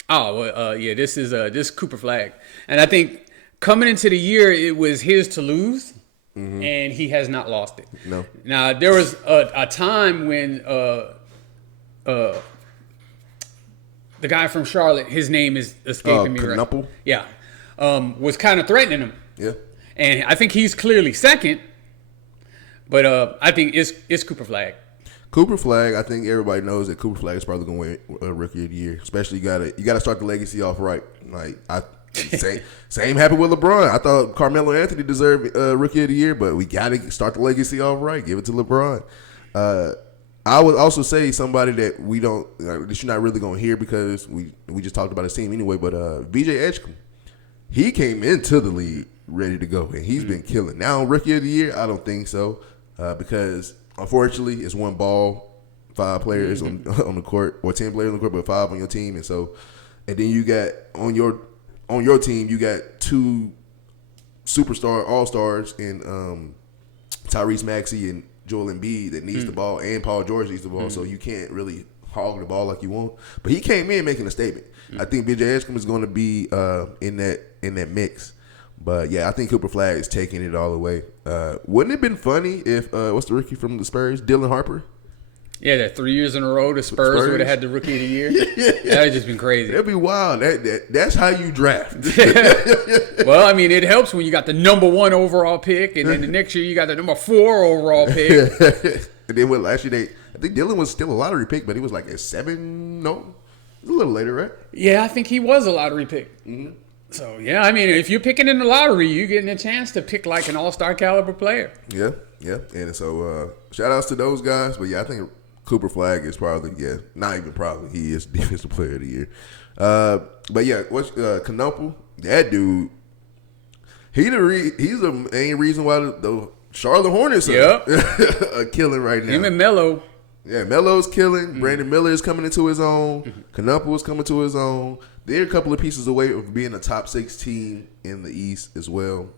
Oh, well, yeah, this is Cooper Flag. And I think coming into the year, it was his to lose, and he has not lost it. No. Now, there was a time when the guy from Charlotte, his name is escaping me right. Knuppel? Yeah. Was kind of threatening him. Yeah. And I think he's clearly second, but I think it's Cooper Flag. Cooper Flag, I think everybody knows that Cooper Flag is probably going to win Rookie of the Year. Especially you got to start the legacy off right. Like same happened with LeBron. I thought Carmelo Anthony deserved Rookie of the Year, but we got to start the legacy off right. Give it to LeBron. I would also say somebody that we don't that you're not really going to hear because we just talked about his team anyway. But VJ Edgecombe, he came into the league ready to go, and he's been killing. Now Rookie of the Year, I don't think so because. Unfortunately, it's one ball, 5 players on the court, or 10 players on the court, but 5 on your team, and then you got on your team you got 2 superstar all-stars in Tyrese Maxey and Joel Embiid that needs the ball, and Paul George needs the ball, so you can't really hog the ball like you want. But he came in making a statement. I think VJ Edgecombe is going to be in that mix. But, yeah, I think Cooper Flag is taking it all the way. Wouldn't it have been funny if, what's the rookie from the Spurs, Dylan Harper? Yeah, that 3 years in a row, the Spurs would have had the Rookie of the Year. That would have just been crazy. That'd be wild. That's how you draft. Well, I mean, it helps when you got the number 1 overall pick, and then the next year you got the number 4 overall pick. And then last year, I think Dylan was still a lottery pick, but he was like at 7, no? It was a little later, right? Yeah, I think he was a lottery pick. Mm-hmm. So, yeah, I mean, if you're picking in the lottery, you're getting a chance to pick like an all-star caliber player. Yeah. And so, shout-outs to those guys. But, yeah, I think Cooper Flag is probably, not even probably, he is Defensive Player of the Year. But, yeah, what's Knuppel? That dude, he's the main reason why the Charlotte Hornets are killing right now. Him and Melo. Yeah, Melo's killing. Brandon Miller is coming into his own. Knuppel is coming to his own. They're a couple of pieces away of being a top 6 team in the East as well.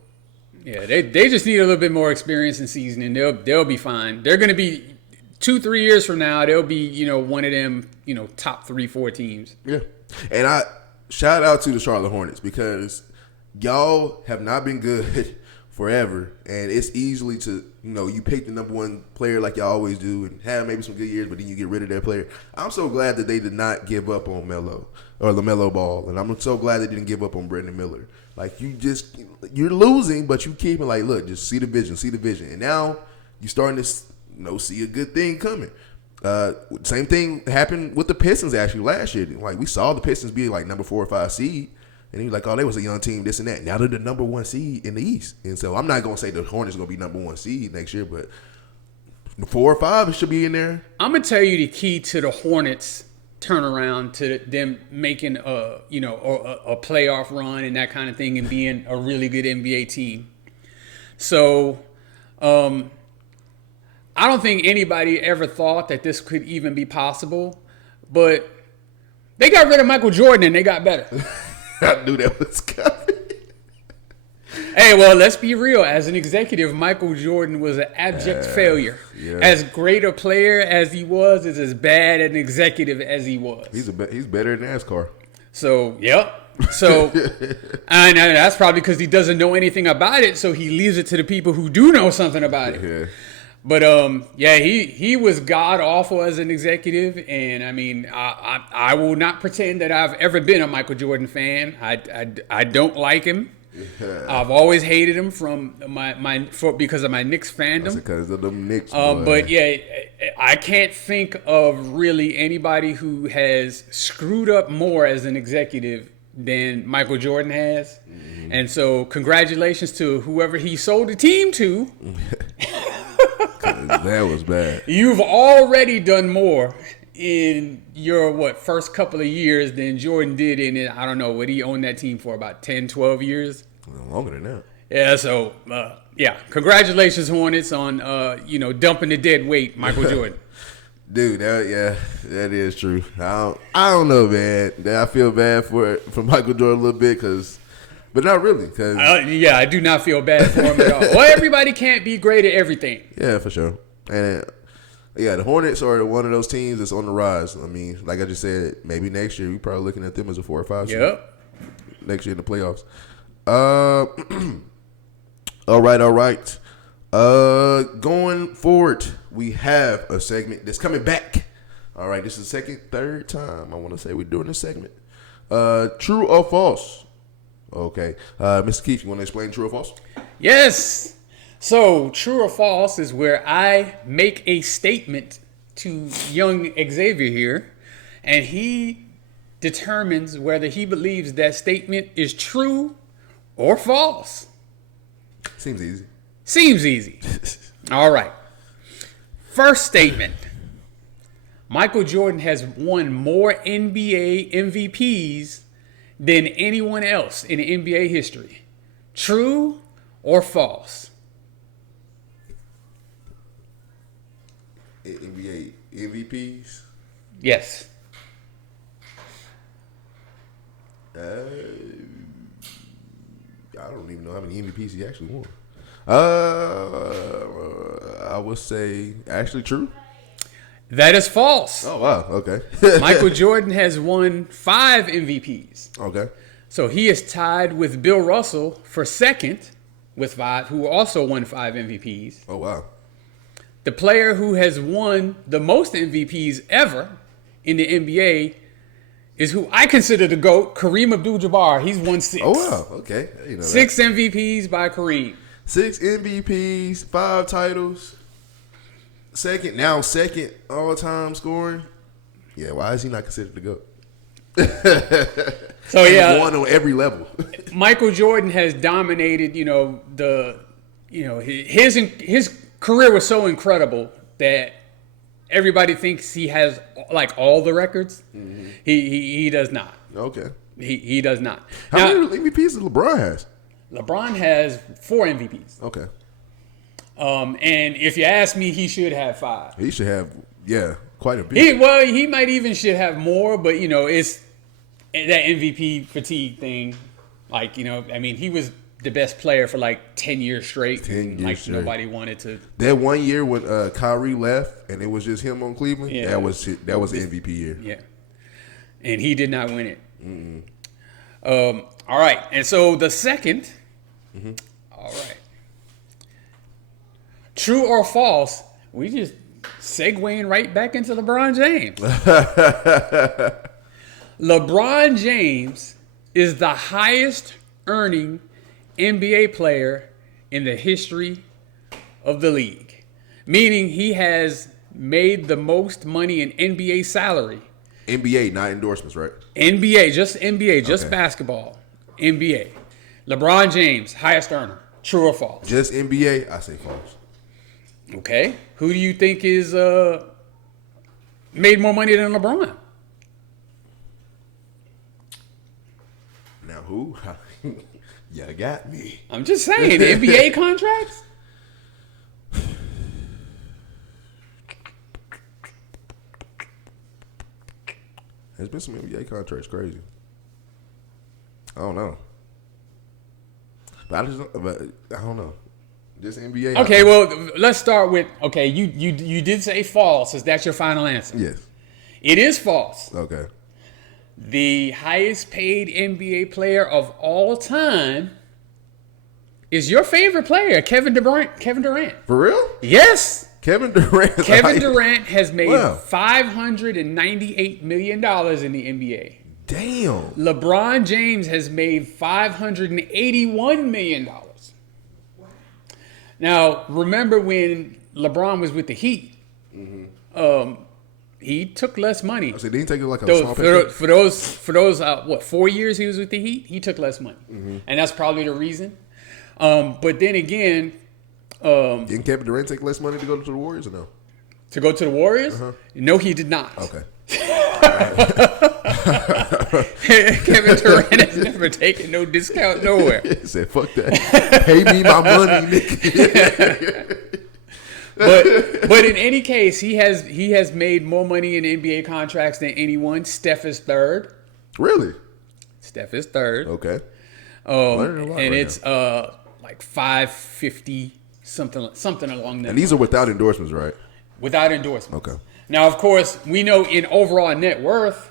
Yeah, they just need a little bit more experience in seasoning. They'll be fine. They're going to be 2-3 years from now. They'll be one of them top 3-4 teams. Yeah, and I shout out to the Charlotte Hornets because y'all have not been good forever, and it's easily to you pick the number 1 player like y'all always do and have maybe some good years, but then you get rid of that player. I'm so glad that they did not give up on Melo or LaMelo Ball, and I'm so glad they didn't give up on Brandon Miller. Like you're losing, but you keep it like, look, just see the vision, and now you're starting to see a good thing coming. Same thing happened with the Pistons actually last year. Like we saw the Pistons be like number 4 or 5 seed. And he was like, oh, they was a young team, this and that. Now they're the number 1 seed in the East. And so I'm not going to say the Hornets are going to be number 1 seed next year, but 4 or 5 should be in there. I'm going to tell you the key to the Hornets turnaround to them making a playoff run and that kind of thing and being a really good NBA team. So I don't think anybody ever thought that this could even be possible, but they got rid of Michael Jordan and they got better. I knew that was coming. Hey, well, let's be real. As an executive, Michael Jordan was an abject failure. Yeah. As great a player as he was, is as bad an executive as he was. He's better than NASCAR. So, yep. So, and that's probably because he doesn't know anything about it, so he leaves it to the people who do know something about it. Yeah. But he was god awful as an executive, and I mean, I will not pretend that I've ever been a Michael Jordan fan. I don't like him. Yeah. I've always hated him from because of my Knicks fandom. That's because of them Knicks. But yeah, I can't think of really anybody who has screwed up more as an executive than Michael Jordan has. Mm-hmm. And so, congratulations to whoever he sold the team to. That was bad. You've already done more in your, first couple of years than Jordan did in it. I don't know, what he owned that team for, about 10, 12 years? Longer than that. Yeah, so, congratulations, Hornets, on, dumping the dead weight, Michael Jordan. Dude, that is true. I don't know, man. I feel bad for Michael Jordan a little bit, but not really. I do not feel bad for him at all. Well, everybody can't be great at everything. Yeah, for sure. And the Hornets are one of those teams that's on the rise. I mean, like I just said, maybe next year we're probably looking at them as a 4 or 5 seed. Yep. Next year in the playoffs. All right. Going forward, we have a segment that's coming back. All right, this is the third time I want to say we're doing this segment. True or false? Okay. Mr. Keith, you want to explain true or false? Yes. So, true or false is where I make a statement to young Xavier here, and he determines whether he believes that statement is true or false. Seems easy. Seems easy. All right. First statement. Michael Jordan has won more NBA MVPs than anyone else in NBA history. True or false? NBA MVPs? Yes. I don't even know how many MVPs he actually won. I would say actually true. That is false. Oh, wow. Okay. Michael Jordan has won 5 MVPs. Okay. So he is tied with Bill Russell for second with 5, who also won 5 MVPs. Oh, wow. The player who has won the most MVPs ever in the NBA is who I consider the GOAT, Kareem Abdul-Jabbar. He's won 6. Oh, wow. Okay. 6 MVPs by Kareem. 6 MVPs, 5 titles. Second all-time scoring. Yeah, why is he not considered the GOAT? So yeah, won on every level. Michael Jordan has dominated. His career was so incredible that everybody thinks he has like all the records. Mm-hmm. He does not. Okay. He does not. How many MVPs does LeBron has? LeBron has 4 MVPs. Okay. And if you ask me, he should have 5. He should have, quite a bit. He might even should have more, but it's that MVP fatigue thing. Like, he was the best player for like 10 years straight. 10 years straight. Nobody wanted to. That one year when Kyrie left and it was just him on Cleveland, that was the MVP year. Yeah. And he did not win it. Mm-mm. All right. And so the second. Mm-hmm. All right. True or false? We just segueing right back into LeBron James. LeBron James is the highest earning NBA player in the history of the league. Meaning he has made the most money in NBA salary. NBA, not endorsements, right? NBA, just basketball. NBA. LeBron James, highest earner. True or false? Just NBA? I say false. Okay. Who do you think is made more money than LeBron? Now who? You got me. I'm just saying, NBA contracts? been some NBA contracts crazy. I don't know. But I don't know. Just NBA. Okay, well, let's start with, you did say false. Is that your final answer? Yes. It is false. Okay. The highest paid NBA player of all time is your favorite player, Kevin Durant. For real? Yes. Kevin Durant. Kevin Durant has made $598 million in the NBA. Damn. LeBron James has made $581 million. Now, remember when LeBron was with the Heat? He took less money. I said, did he take like a small for those 4 years he was with the Heat? He took less money, and that's probably the reason. But then again, didn't Kevin Durant take less money to go to the Warriors or no? To go to the Warriors? No, he did not. Okay. Kevin Durant has never taken no discount nowhere. He said, "Fuck that, pay me my money, nigga." But in any case, he has made more money in NBA contracts than anyone. Steph is third. Really? Steph is third. Okay. And it's like 550 something along that. And these are without endorsements, right? Without endorsements. Okay. Now, of course, we know in overall net worth,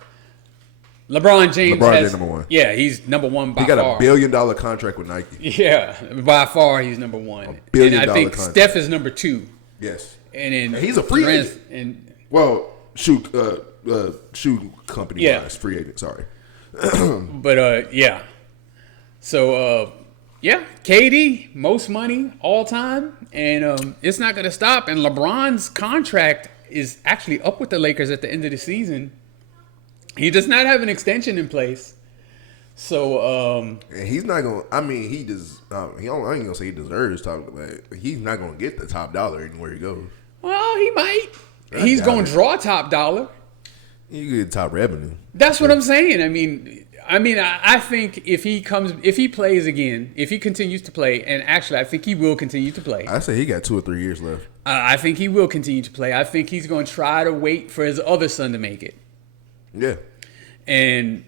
LeBron James has number one. Yeah, he's number one by far. He got a $1 billion contract with Nike. Yeah, by far he's number one. $1 billion and I think contract. Steph is number two. Yes. And he's a free agent. And shoe company wise, free agent. Sorry. But yeah. So KD most money all time, and it's not going to stop. And LeBron's contract is actually up with the Lakers at the end of the season. He does not have an extension in place. So and he's not going to, I mean, he does I ain't going to say he deserves top, but he's not going to get the top dollar anywhere he goes. Well, he might. He's going to draw top dollar. You get top revenue. That's what I'm saying. I mean, I think if he plays again, if he continues to play, and actually I think he will continue to play. I say he got 2 or 3 years left. I think he will continue to play. I think he's going to try to wait for his other son to make it. Yeah. And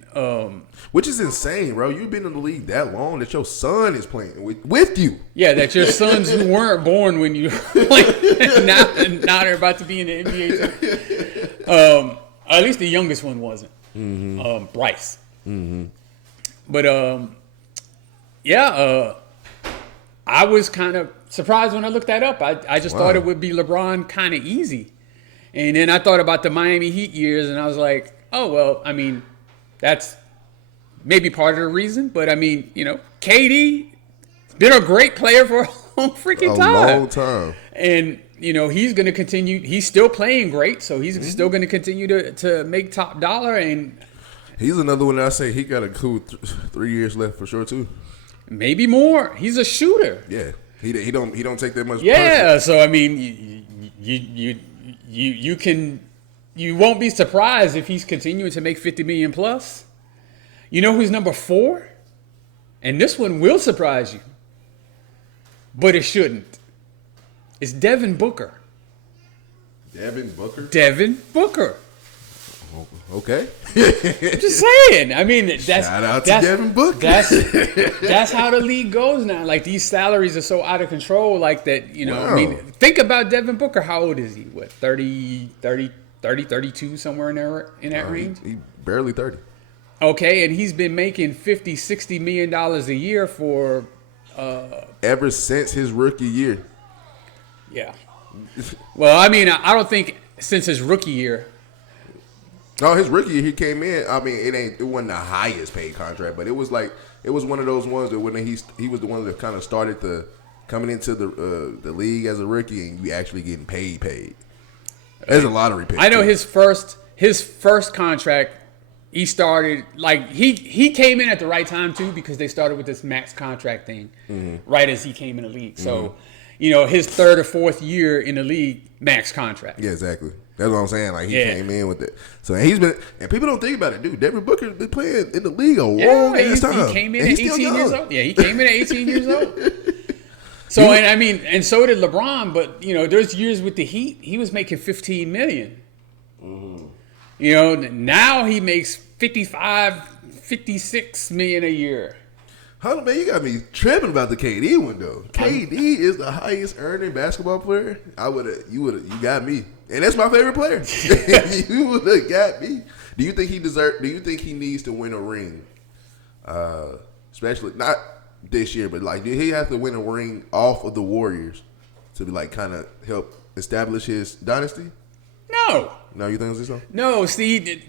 which is insane, bro. You've been in the league that long that your son is playing with you. Yeah, that your sons who weren't born when you now they're about to be in the NBA too. At least the youngest one wasn't. Bryce. But I was kind of surprised when I looked that up. I just thought it would be LeBron kind of easy. And then I thought about the Miami Heat years, and I was like, oh, well, I mean, that's maybe part of the reason. But, I mean, KD been a great player for a long freaking time. A long time. And, he's going to continue. He's still playing great, so he's still going to continue to make top dollar. And he's another one that I say he got a cool 3 years left for sure, too. Maybe more. He's a shooter. Yeah. He don't take that much. Yeah, pressure. so, I mean, you won't be surprised if he's continuing to make $50 million plus. You know who's number 4? And this one will surprise you, but it shouldn't. It's Devin Booker. Devin Booker? Devin Booker. Okay. I'm just saying. I mean, shout out to Devin Booker. That's how the league goes now. Like, these salaries are so out of control, like that, Wow. I mean, think about Devin Booker. How old is he? What, 30, 32, somewhere in that range? He barely 30. Okay, and he's been making $50, $60 million a year for ever since his rookie year. Yeah. Well, I mean, I don't think since his rookie year. No, his rookie year, he came in. I mean, it wasn't the highest paid contract, but it was one of those ones that when he was the one that kind of started coming into the league as a rookie, and you actually getting paid. There's a lottery pick. I know his first contract. He started like he came in at the right time too, because they started with this max contract thing right as he came in the league. So, his third or fourth year in the league, max contract. Yeah, exactly. That's what I'm saying. Like, he came in with it. So he's been, and people don't think about it, dude. Devin Booker been playing in the league a long ass time. He came in at 18 years old. Yeah, he came in at 18 years old. So and so did LeBron. But there's years with the Heat, he was making $15 million. Now he makes $56 million a year. Hold on, man, you got me tripping about the KD one though. KD is the highest earning basketball player. You got me, and that's my favorite player. You would have got me. Do you think he needs to win a ring? Especially not this year, but like, did he have to win a ring off of the Warriors to be like kind of help establish his dynasty? No. No, you think so? No. See,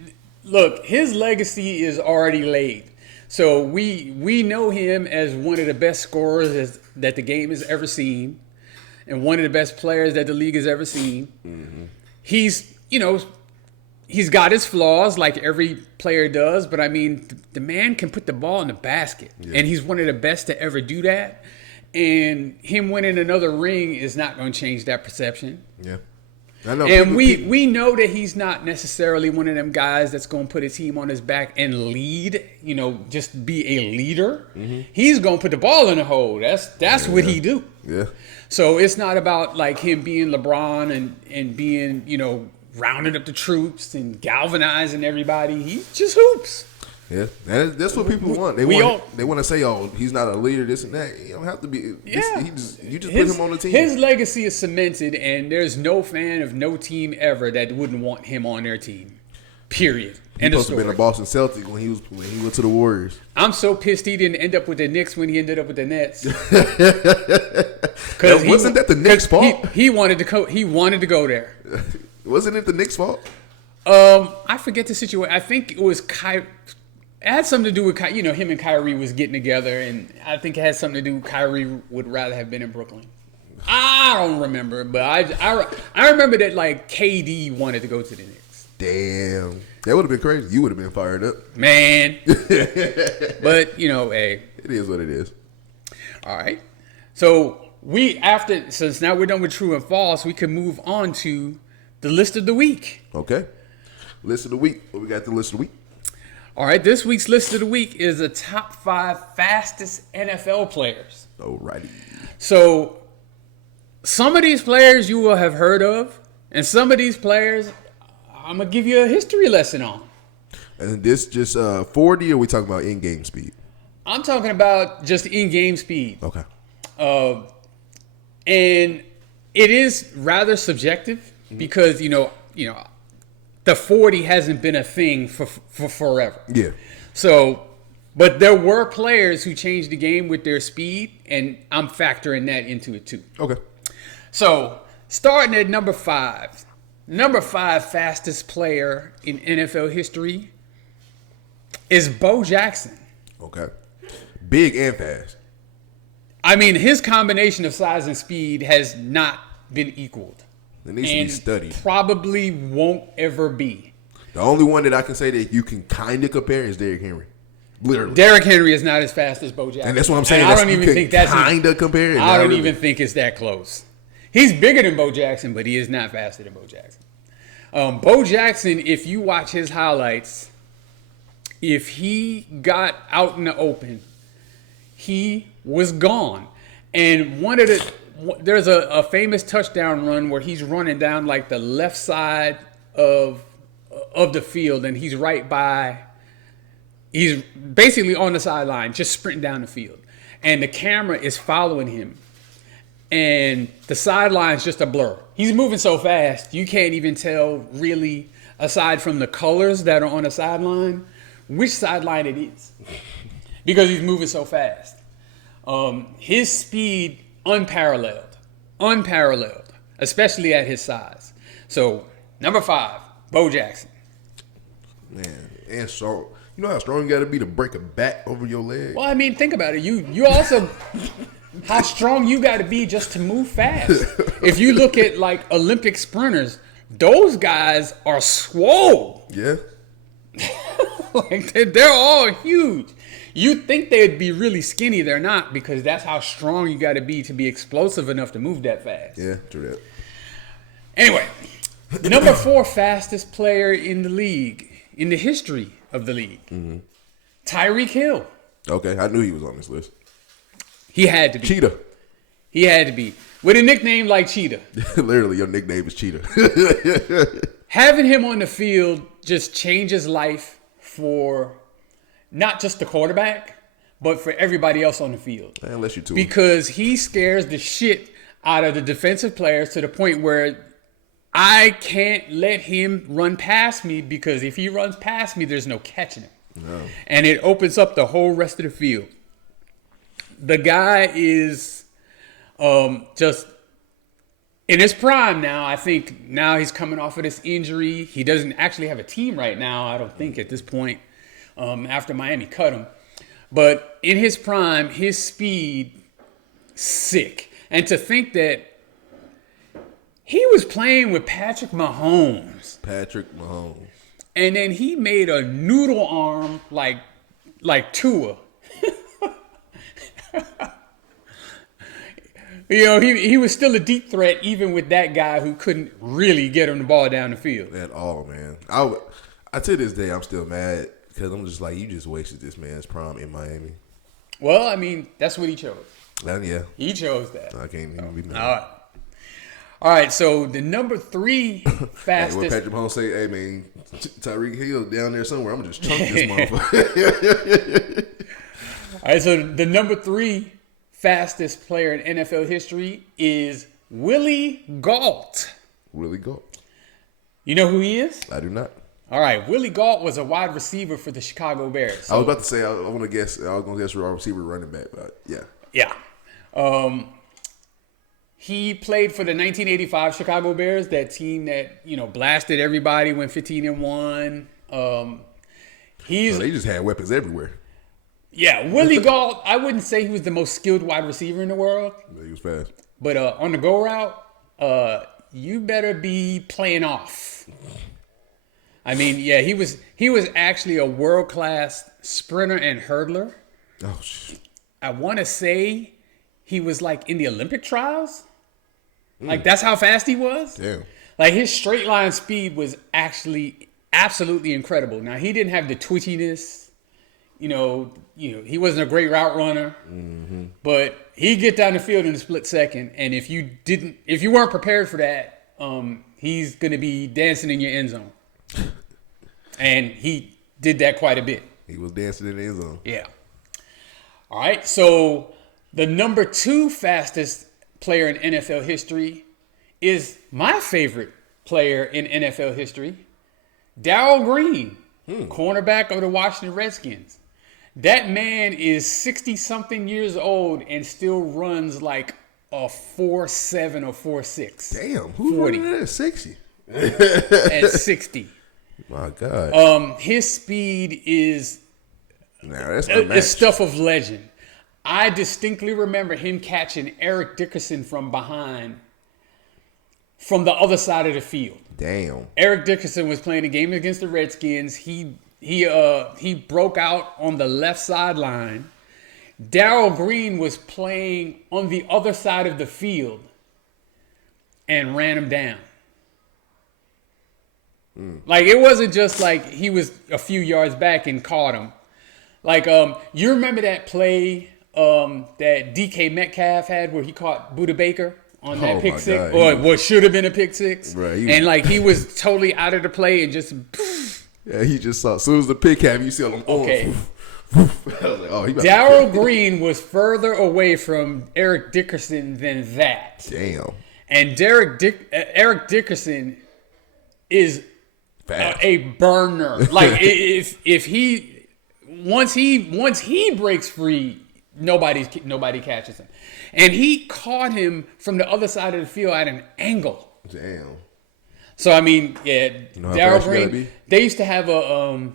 look, his legacy is already laid. So we know him as one of the best scorers that the game has ever seen, and one of the best players that the league has ever seen. Mm-hmm. He's got his flaws like every player does, but I mean, the man can put the ball in the basket, and he's one of the best to ever do that. And him winning another ring is not going to change that perception. Yeah. I know. And we know that he's not necessarily one of them guys that's going to put a team on his back and lead, just be a leader. Mm-hmm. He's going to put the ball in the hole. That's what he do. Yeah. So it's not about like him being LeBron and being, rounding up the troops and galvanizing everybody. He just hoops. Yeah, that's what people want. They want to say, "Oh, he's not a leader, this and that." You don't have to be. Yeah, you just put him on the team. His legacy is cemented, and there's no fan of no team ever that wouldn't want him on their team. Period. He supposed to have been a Boston Celtic when he went to the Warriors. I'm so pissed he didn't end up with the Knicks when he ended up with the Nets. Wasn't that the Knicks' fault? He wanted to go there. Wasn't it the Knicks' fault? I forget the situation. I think it was it had something to do with, him and Kyrie was getting together, and I think it had something to do with Kyrie would rather have been in Brooklyn. I don't remember, but I remember that, like, KD wanted to go to the Knicks. Damn. That would have been crazy. You would have been fired up. Man. But, hey. It is what it is. All right. So, since now we're done with true and false, we can move on to the list of the week. Okay. List of the week. What we got the list of the week? All right, this week's list of the week is the top 5 fastest NFL players. Alrighty. So, some of these players you will have heard of, and some of these players I'm going to give you a history lesson on. And this just 40, or are we talking about in-game speed? I'm talking about just in-game speed. Okay. And it is rather subjective because, the 40 hasn't been a thing for forever. Yeah. So, but there were players who changed the game with their speed, and I'm factoring that into it too. Okay. So, starting at number 5. Number 5 fastest player in NFL history is Bo Jackson. Okay. Big and fast. I mean, his combination of size and speed has not been equaled. It needs to be studied. Probably won't ever be. The only one that I can say that you can kind of compare is Derrick Henry. Literally. Derrick Henry is not as fast as Bo Jackson. And that's what I'm saying. I don't even think that's kind of compare. I don't even think it's that close. He's bigger than Bo Jackson, but he is not faster than Bo Jackson. Bo Jackson, if you watch his highlights, if he got out in the open, he was gone. And there's a famous touchdown run where he's running down like the left side of the field, and he's basically on the sideline, just sprinting down the field. And the camera is following him. And the sideline's just a blur. He's moving so fast, you can't even tell really, aside from the colors that are on the sideline, which sideline it is. Because he's moving so fast. His speed, unparalleled, especially at his size. So, number 5, Bo Jackson. Man, and so, you know how strong you got to be to break a bat over your leg? Well, I mean, think about it. You also, how strong you got to be just to move fast. If you look at, like, Olympic sprinters, those guys are swole. Yeah. Like, they're all huge. You'd think they'd be really skinny. They're not, because that's how strong you got to be explosive enough to move that fast. Yeah, true that. Anyway, number 4 fastest player in the league, in the history of the league, Tyreek Hill. Okay, I knew he was on this list. He had to be. Cheetah. He had to be. With a nickname like Cheetah. Literally, your nickname is Cheetah. Having him on the field just changes life for not just the quarterback, but for everybody else on the field. Unless you two. Because he scares the shit out of the defensive players to the point where I can't let him run past me, because if he runs past me, there's no catching him. No. And it opens up the whole rest of the field. The guy is just in his prime now. I think now he's coming off of this injury. He doesn't actually have a team right now, I don't think, at this point, after Miami cut him. But in his prime, his speed, sick. And to think that he was playing with Patrick Mahomes. And then he made a noodle arm like Tua. You know, he was still a deep threat even with that guy who couldn't really get him the ball down the field. At all, man. I to this day, I'm still mad because I'm just like, you just wasted this man's prime in Miami. Well, I mean, that's what he chose. Yeah. He chose that. I can't even be mad. All right, so the number 3 fastest. Hey, what Patrick Mahomes say, hey, man, Tyreek Hill down there somewhere. I'm going to just chunk this motherfucker. All right, so the number 3 fastest player in NFL history is Willie Gault. Willie Gault. You know who he is? I do not. All right, Willie Gault was a wide receiver for the Chicago Bears. So, I was about to say, I want to guess, I was going to guess wide receiver, running back, but yeah. Yeah. He played for the 1985 Chicago Bears, that team that, you know, blasted everybody, went 15-1. So they just had weapons everywhere. Yeah, Willie Gault, I wouldn't say he was the most skilled wide receiver in the world. But he was fast. But on the go route, you better be playing off. I mean, yeah, he was actually a world-class sprinter and hurdler. Oh, shit. I want to say he was like in the Olympic trials. Like, that's how fast he was. Damn. Like, his straight line speed was actually absolutely incredible. Now, he didn't have the twitchiness. You know, he wasn't a great route runner. Mm-hmm. But he'd get down the field in a split second. And if you weren't prepared for that, he's going to be dancing in your end zone. And he did that quite a bit. He was dancing in the end zone. Yeah. All right, so the number 2 fastest player in NFL history is my favorite player in NFL history, Darryl Green, cornerback of the Washington Redskins. That man is 60-something years old and still runs like a 4.7 or 4.6. Damn, who's running that at 60? At 60. My God. His speed is that's the stuff of legend. I distinctly remember him catching Eric Dickerson from behind, from the other side of the field. Damn. Eric Dickerson was playing a game against the Redskins. He broke out on the left sideline. Darryl Green was playing on the other side of the field and ran him down. Like, it wasn't just like he was a few yards back and caught him. Like, you remember that play that DK Metcalf had where he caught Budda Baker on that pick six? Or what should have been a pick six? Right. And, like, he was totally out of the play and just... Yeah, he just saw. As soon as the pick happened, you see him. Okay. I was like, oh, he Darryl Green was further away from Eric Dickerson than that. Damn. And Eric Dickerson is a burner. Like, if he... Once he breaks free, nobody catches him. And he caught him from the other side of the field at an angle. Damn. So, I mean, yeah, Darryl Green, they used to have a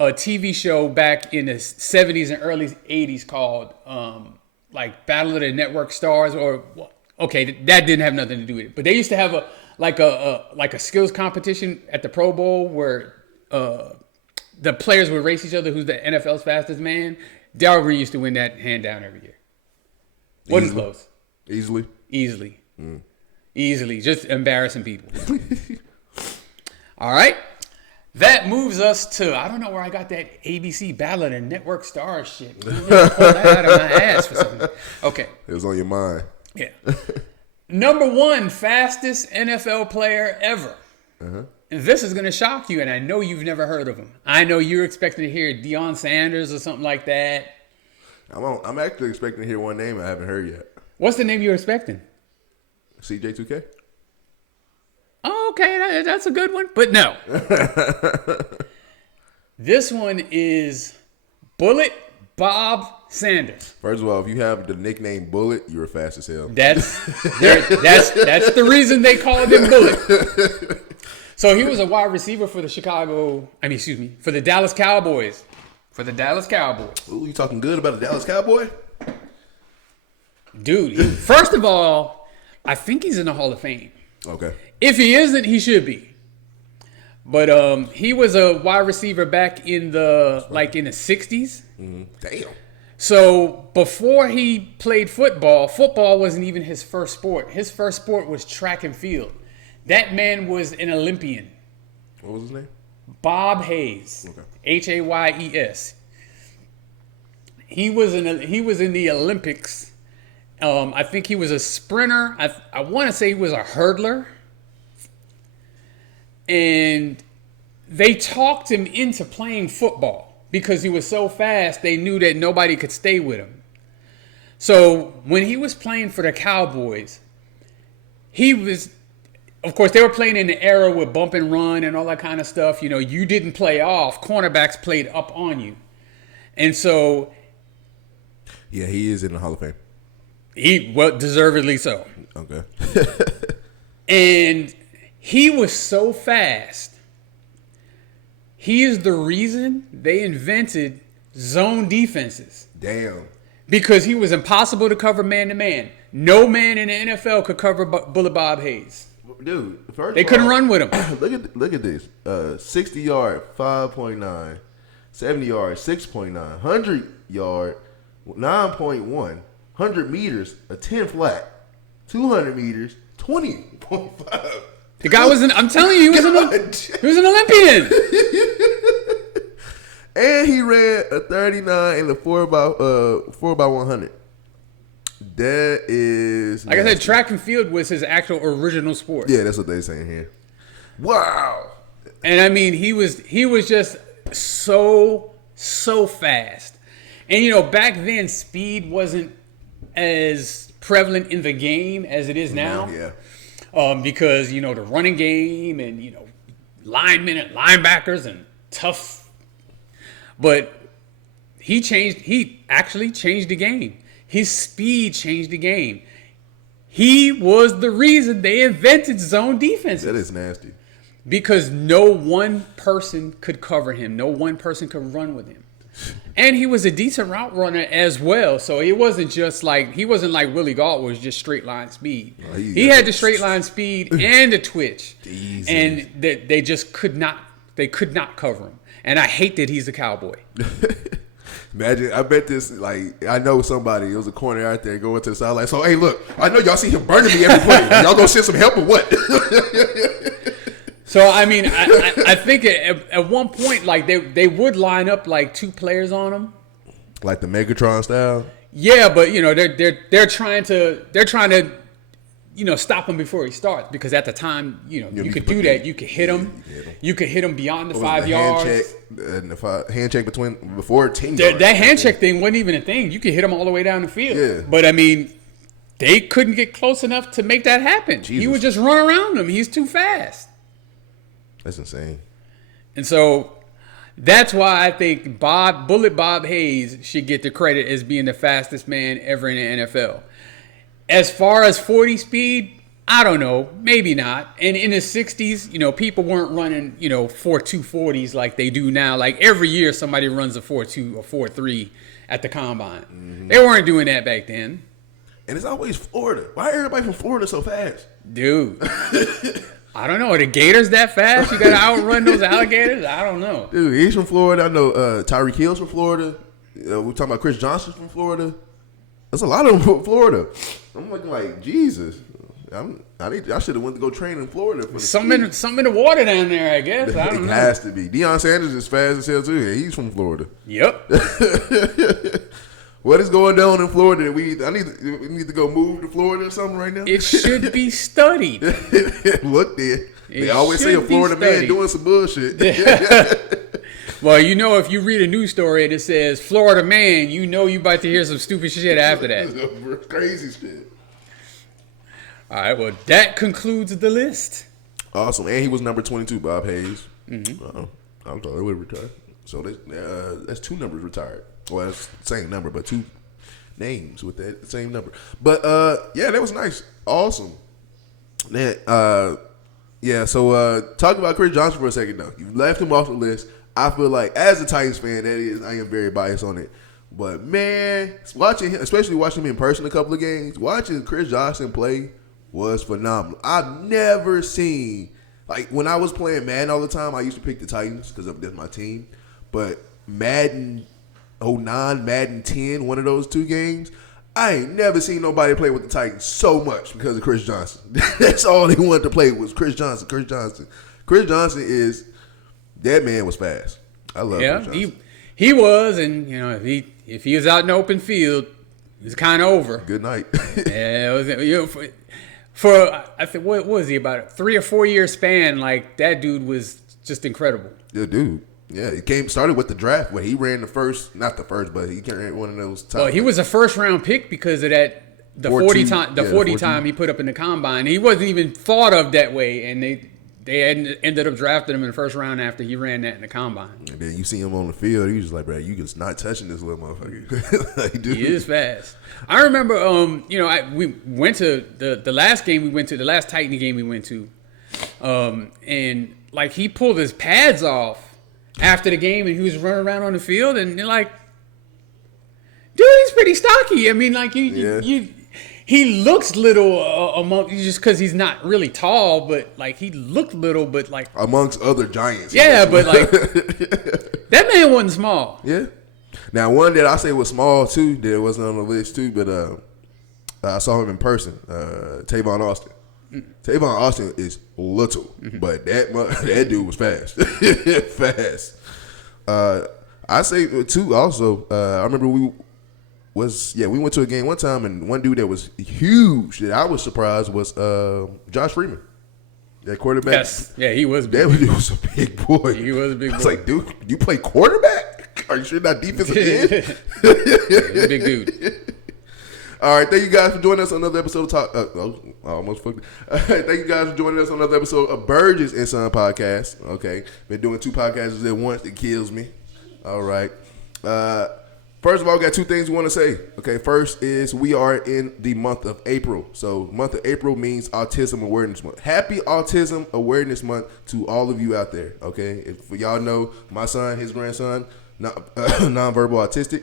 TV show back in the 70s and early 80s called like Battle of the Network Stars, or okay, that didn't have nothing to do with it. But they used to have a skills competition at the Pro Bowl where the players would race each other who's the NFL's fastest man. Darryl Green used to win that hand down every year. Wasn't close. Easily. Easily. Just embarrassing people. All right. That moves us to, I don't know where I got that ABC Battle of the Network Stars shit. I'm gonna pull that out of my ass for something. Okay. It was on your mind. Yeah. Number 1 fastest NFL player ever. this is going to shock you, and I know you've never heard of him. I know you're expecting to hear Deion Sanders or something like that. I'm actually expecting to hear one name I haven't heard yet. What's the name you're expecting? CJ2K? Oh, okay, that's a good one. But no. This one is Bullet Bob Sanders. First of all, if you have the nickname Bullet, you're fast as hell. That's the reason they called him Bullet. So he was a wide receiver for for the Dallas Cowboys. Ooh, you talking good about the Dallas Cowboy? Dude, first of all, I think he's in the Hall of Fame. Okay. If he isn't, he should be. But he was a wide receiver back in the 60s. Mm-hmm. Damn. So before he played football wasn't even his first sport. His first sport was track and field. That man was an Olympian. What was his name? Bob Hayes. Okay. Hayes. He was in the Olympics. I think he was a sprinter. I want to say he was a hurdler. And they talked him into playing football because he was so fast. They knew that nobody could stay with him. So when he was playing for the Cowboys, of course, they were playing in the era with bump and run and all that kind of stuff. You know, you didn't play off. Cornerbacks played up on you. And so... Yeah, he is in the Hall of Fame. Deservedly so. Okay. And he was so fast. He is the reason they invented zone defenses. Damn. Because he was impossible to cover man-to-man. No man in the NFL could cover Bullet Bob Hayes. Dude, they couldn't run with him. Look at this. 60 yard, 5.9. 70 yard, 6.9. 100 yard, 9.1. 100 meters, a 10 flat. 200 meters, 20.5. The guy I'm telling you, he was an Olympian. And he ran a 39 in the 4x100. That is like nasty. I said, track and field was his actual original sport. Yeah, that's what they're saying here. Wow. And I mean, he was just so fast. And you know, back then speed wasn't as prevalent in the game as it is now. Yeah. Because you know the running game and you know linemen and linebackers and tough. But he actually changed the game. His speed changed the game. He was the reason they invented zone defenses. That is nasty. Because no one person could cover him. No one person could run with him. And he was a decent route runner as well. So he wasn't like Willie Gault was just straight line speed. Oh, he had the straight line speed and the twitch. Jesus. And they just could not cover him. And I hate that he's a Cowboy. Imagine, I bet this, I know somebody, it was a corner out there going to the sideline. So, hey, look, I know y'all see him burning me every play. Y'all gonna send some help or what? So, I mean, I think at one point, they would line up two players on him. Like the Megatron style? Yeah, but, you know, they're trying to stop him before he starts because at the time, you know, you could do that. You could hit him. You could hit him beyond the 5 yards. Hand check before 10 yards. That hand check thing wasn't even a thing. You could hit him all the way down the field. Yeah. But, I mean, they couldn't get close enough to make that happen. Jesus. He would just run around him. He's too fast. That's insane. And so that's why I think Bullet Bob Hayes should get the credit as being the fastest man ever in the NFL. As far as 40 speed, I don't know. Maybe not. And in the 60s, you know, people weren't running, 4.2 40s like they do now. Like every year somebody runs a 4.2 or 4.3 at the combine. Mm-hmm. They weren't doing that back then. And it's always Florida. Why everybody from Florida so fast? Dude. I don't know. Are the Gators that fast? You got to outrun those alligators? I don't know. Dude, he's from Florida. I know Tyreek Hill's from Florida. We're talking about Chris Johnson's from Florida. There's a lot of them from Florida. I'm looking like, Jesus. I should have went to go train in Florida. For something in the water down there, I guess. I don't know. It has to be. Deion Sanders is fast as hell, too. Yeah, he's from Florida. Yep. What is going on in Florida? We need to go move to Florida or something right now? It should be studied. Look there. They always say a Florida man doing some bullshit. Well, you know, if you read a news story and it says Florida man, you know you about to hear some stupid shit after that. Crazy shit. All right, well, that concludes the list. Awesome. And he was number 22, Bob Hayes. Mm-hmm. I thought he would retire. So that's 2 numbers retired. Well, that's the same number, but 2 names with that same number. But, yeah, that was nice. Awesome. Man, yeah, so talk about Chris Johnson for a second, though. You left him off the list. I feel like, as a Titans fan, I am very biased on it. But, man, watching him, especially watching him in person a couple of games, watching Chris Johnson play was phenomenal. I've never seen, like, when I was playing Madden all the time, I used to pick the Titans because that's my team. But Madden 09, Madden 10, one of those 2 games, I ain't never seen nobody play with the Titans so much because of Chris Johnson. That's all they wanted to play was Chris Johnson. Chris Johnson is, that man was fast. I love Chris Johnson. He was, and you know, if he was out in the open field, it's kind of over. Good night. Yeah, it was, you know, for I think what was he, about a 3 or 4 year span? Like, that dude was just incredible. Yeah, dude. Yeah, he started with the draft where he ran not the first, but he ran one of those. Well, he was a first round pick because of that. The 40 time he put up in the combine. He wasn't even thought of that way, and they ended up drafting him in the first round after he ran that in the combine. And then you see him on the field, you just like, bro, you just not touching this little motherfucker. Like, dude. He is fast. I remember, you know, we went to the last game we went to, the last Titan game we went to, and like he pulled his pads off after the game, and he was running around on the field, and you're like, dude, he's pretty stocky. I mean, like he looks little among just because he's not really tall, but like he looked little, but like amongst other giants. Yeah, but like that man wasn't small. Yeah. Now one that I say was small too, that wasn't on the list too, but I saw him in person. Tavon Austin. Tavon Austin is little, but that dude was fast. Fast. I say too. Also, I remember we went to a game one time, and one dude that was huge that I was surprised was Josh Freeman, that quarterback. Yes, yeah, he was big. That dude was a big boy. He was a big boy. I was like, dude, you play quarterback? Are you sure not defensive end? He's a big dude. All right, thank you guys for joining us on another episode of Talk. I almost fucked it. All right, thank you guys for joining us on another episode of Burgess&son podcast. Okay, been doing 2 podcasts at once. It kills me. All right. First of all, we got 2 things we want to say. Okay, first is we are in the month of April. So, month of April means Autism Awareness Month. Happy Autism Awareness Month to all of you out there. Okay, if y'all know my son, his grandson, nonverbal autistic.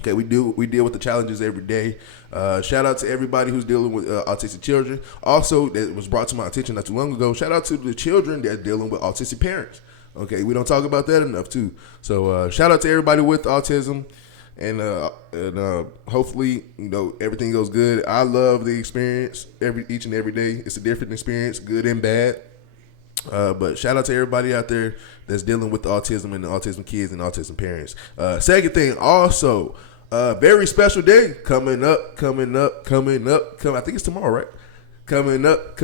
Okay, we deal with the challenges every day. Shout out to everybody who's dealing with autistic children. Also, that was brought to my attention not too long ago. Shout out to the children that are dealing with autistic parents. Okay, we don't talk about that enough too. So shout out to everybody with autism, and hopefully everything goes good. I love the experience each and every day. It's a different experience, good and bad. But shout out to everybody out there that's dealing with the autism and the autism kids and autism parents. Second thing, also, very special day coming up. I think it's tomorrow, right? Coming up.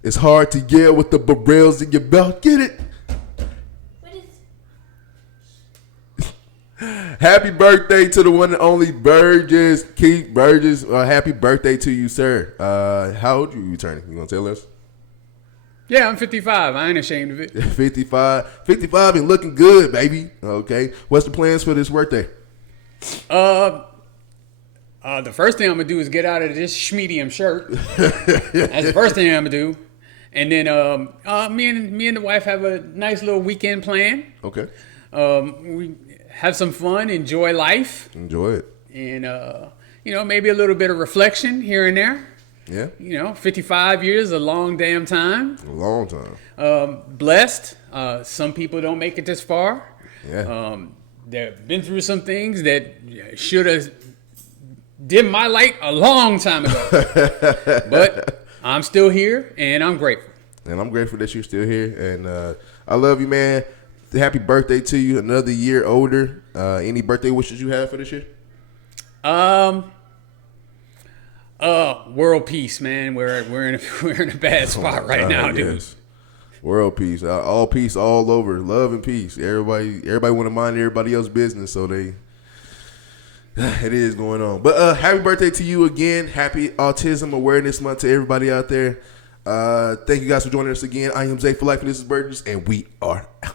It's hard to yell with the barrels in your belt. Get it? What is? Happy birthday to the one and only Burgess, Keith Burgess. Happy birthday to you, sir. How old are you turning? You gonna tell us? Yeah, I'm 55. I ain't ashamed of it. 55 and looking good, baby. Okay. What's the plans for this birthday? The first thing I'm gonna do is get out of this schmedium shirt. That's the first thing I'm gonna do. And then me and the wife have a nice little weekend plan. Okay. We have some fun, enjoy life. Enjoy it. And maybe a little bit of reflection here and there. Yeah. 55 years, a long damn time. A long time. Blessed. Some people don't make it this far. Yeah. They've been through some things that should have dimmed my light a long time ago. But I'm still here, and I'm grateful. And I'm grateful that you're still here. And I love you, man. Happy birthday to you. Another year older. Any birthday wishes you have for this year? World peace, man. We're in a bad spot right now, dude. Yes. World peace, all over, love and peace. Everybody want to mind everybody else's business, so it is going on. But happy birthday to you again. Happy Autism Awareness Month to everybody out there. Thank you guys for joining us again. I am Zay for Life, and this is Burgess, and we are out.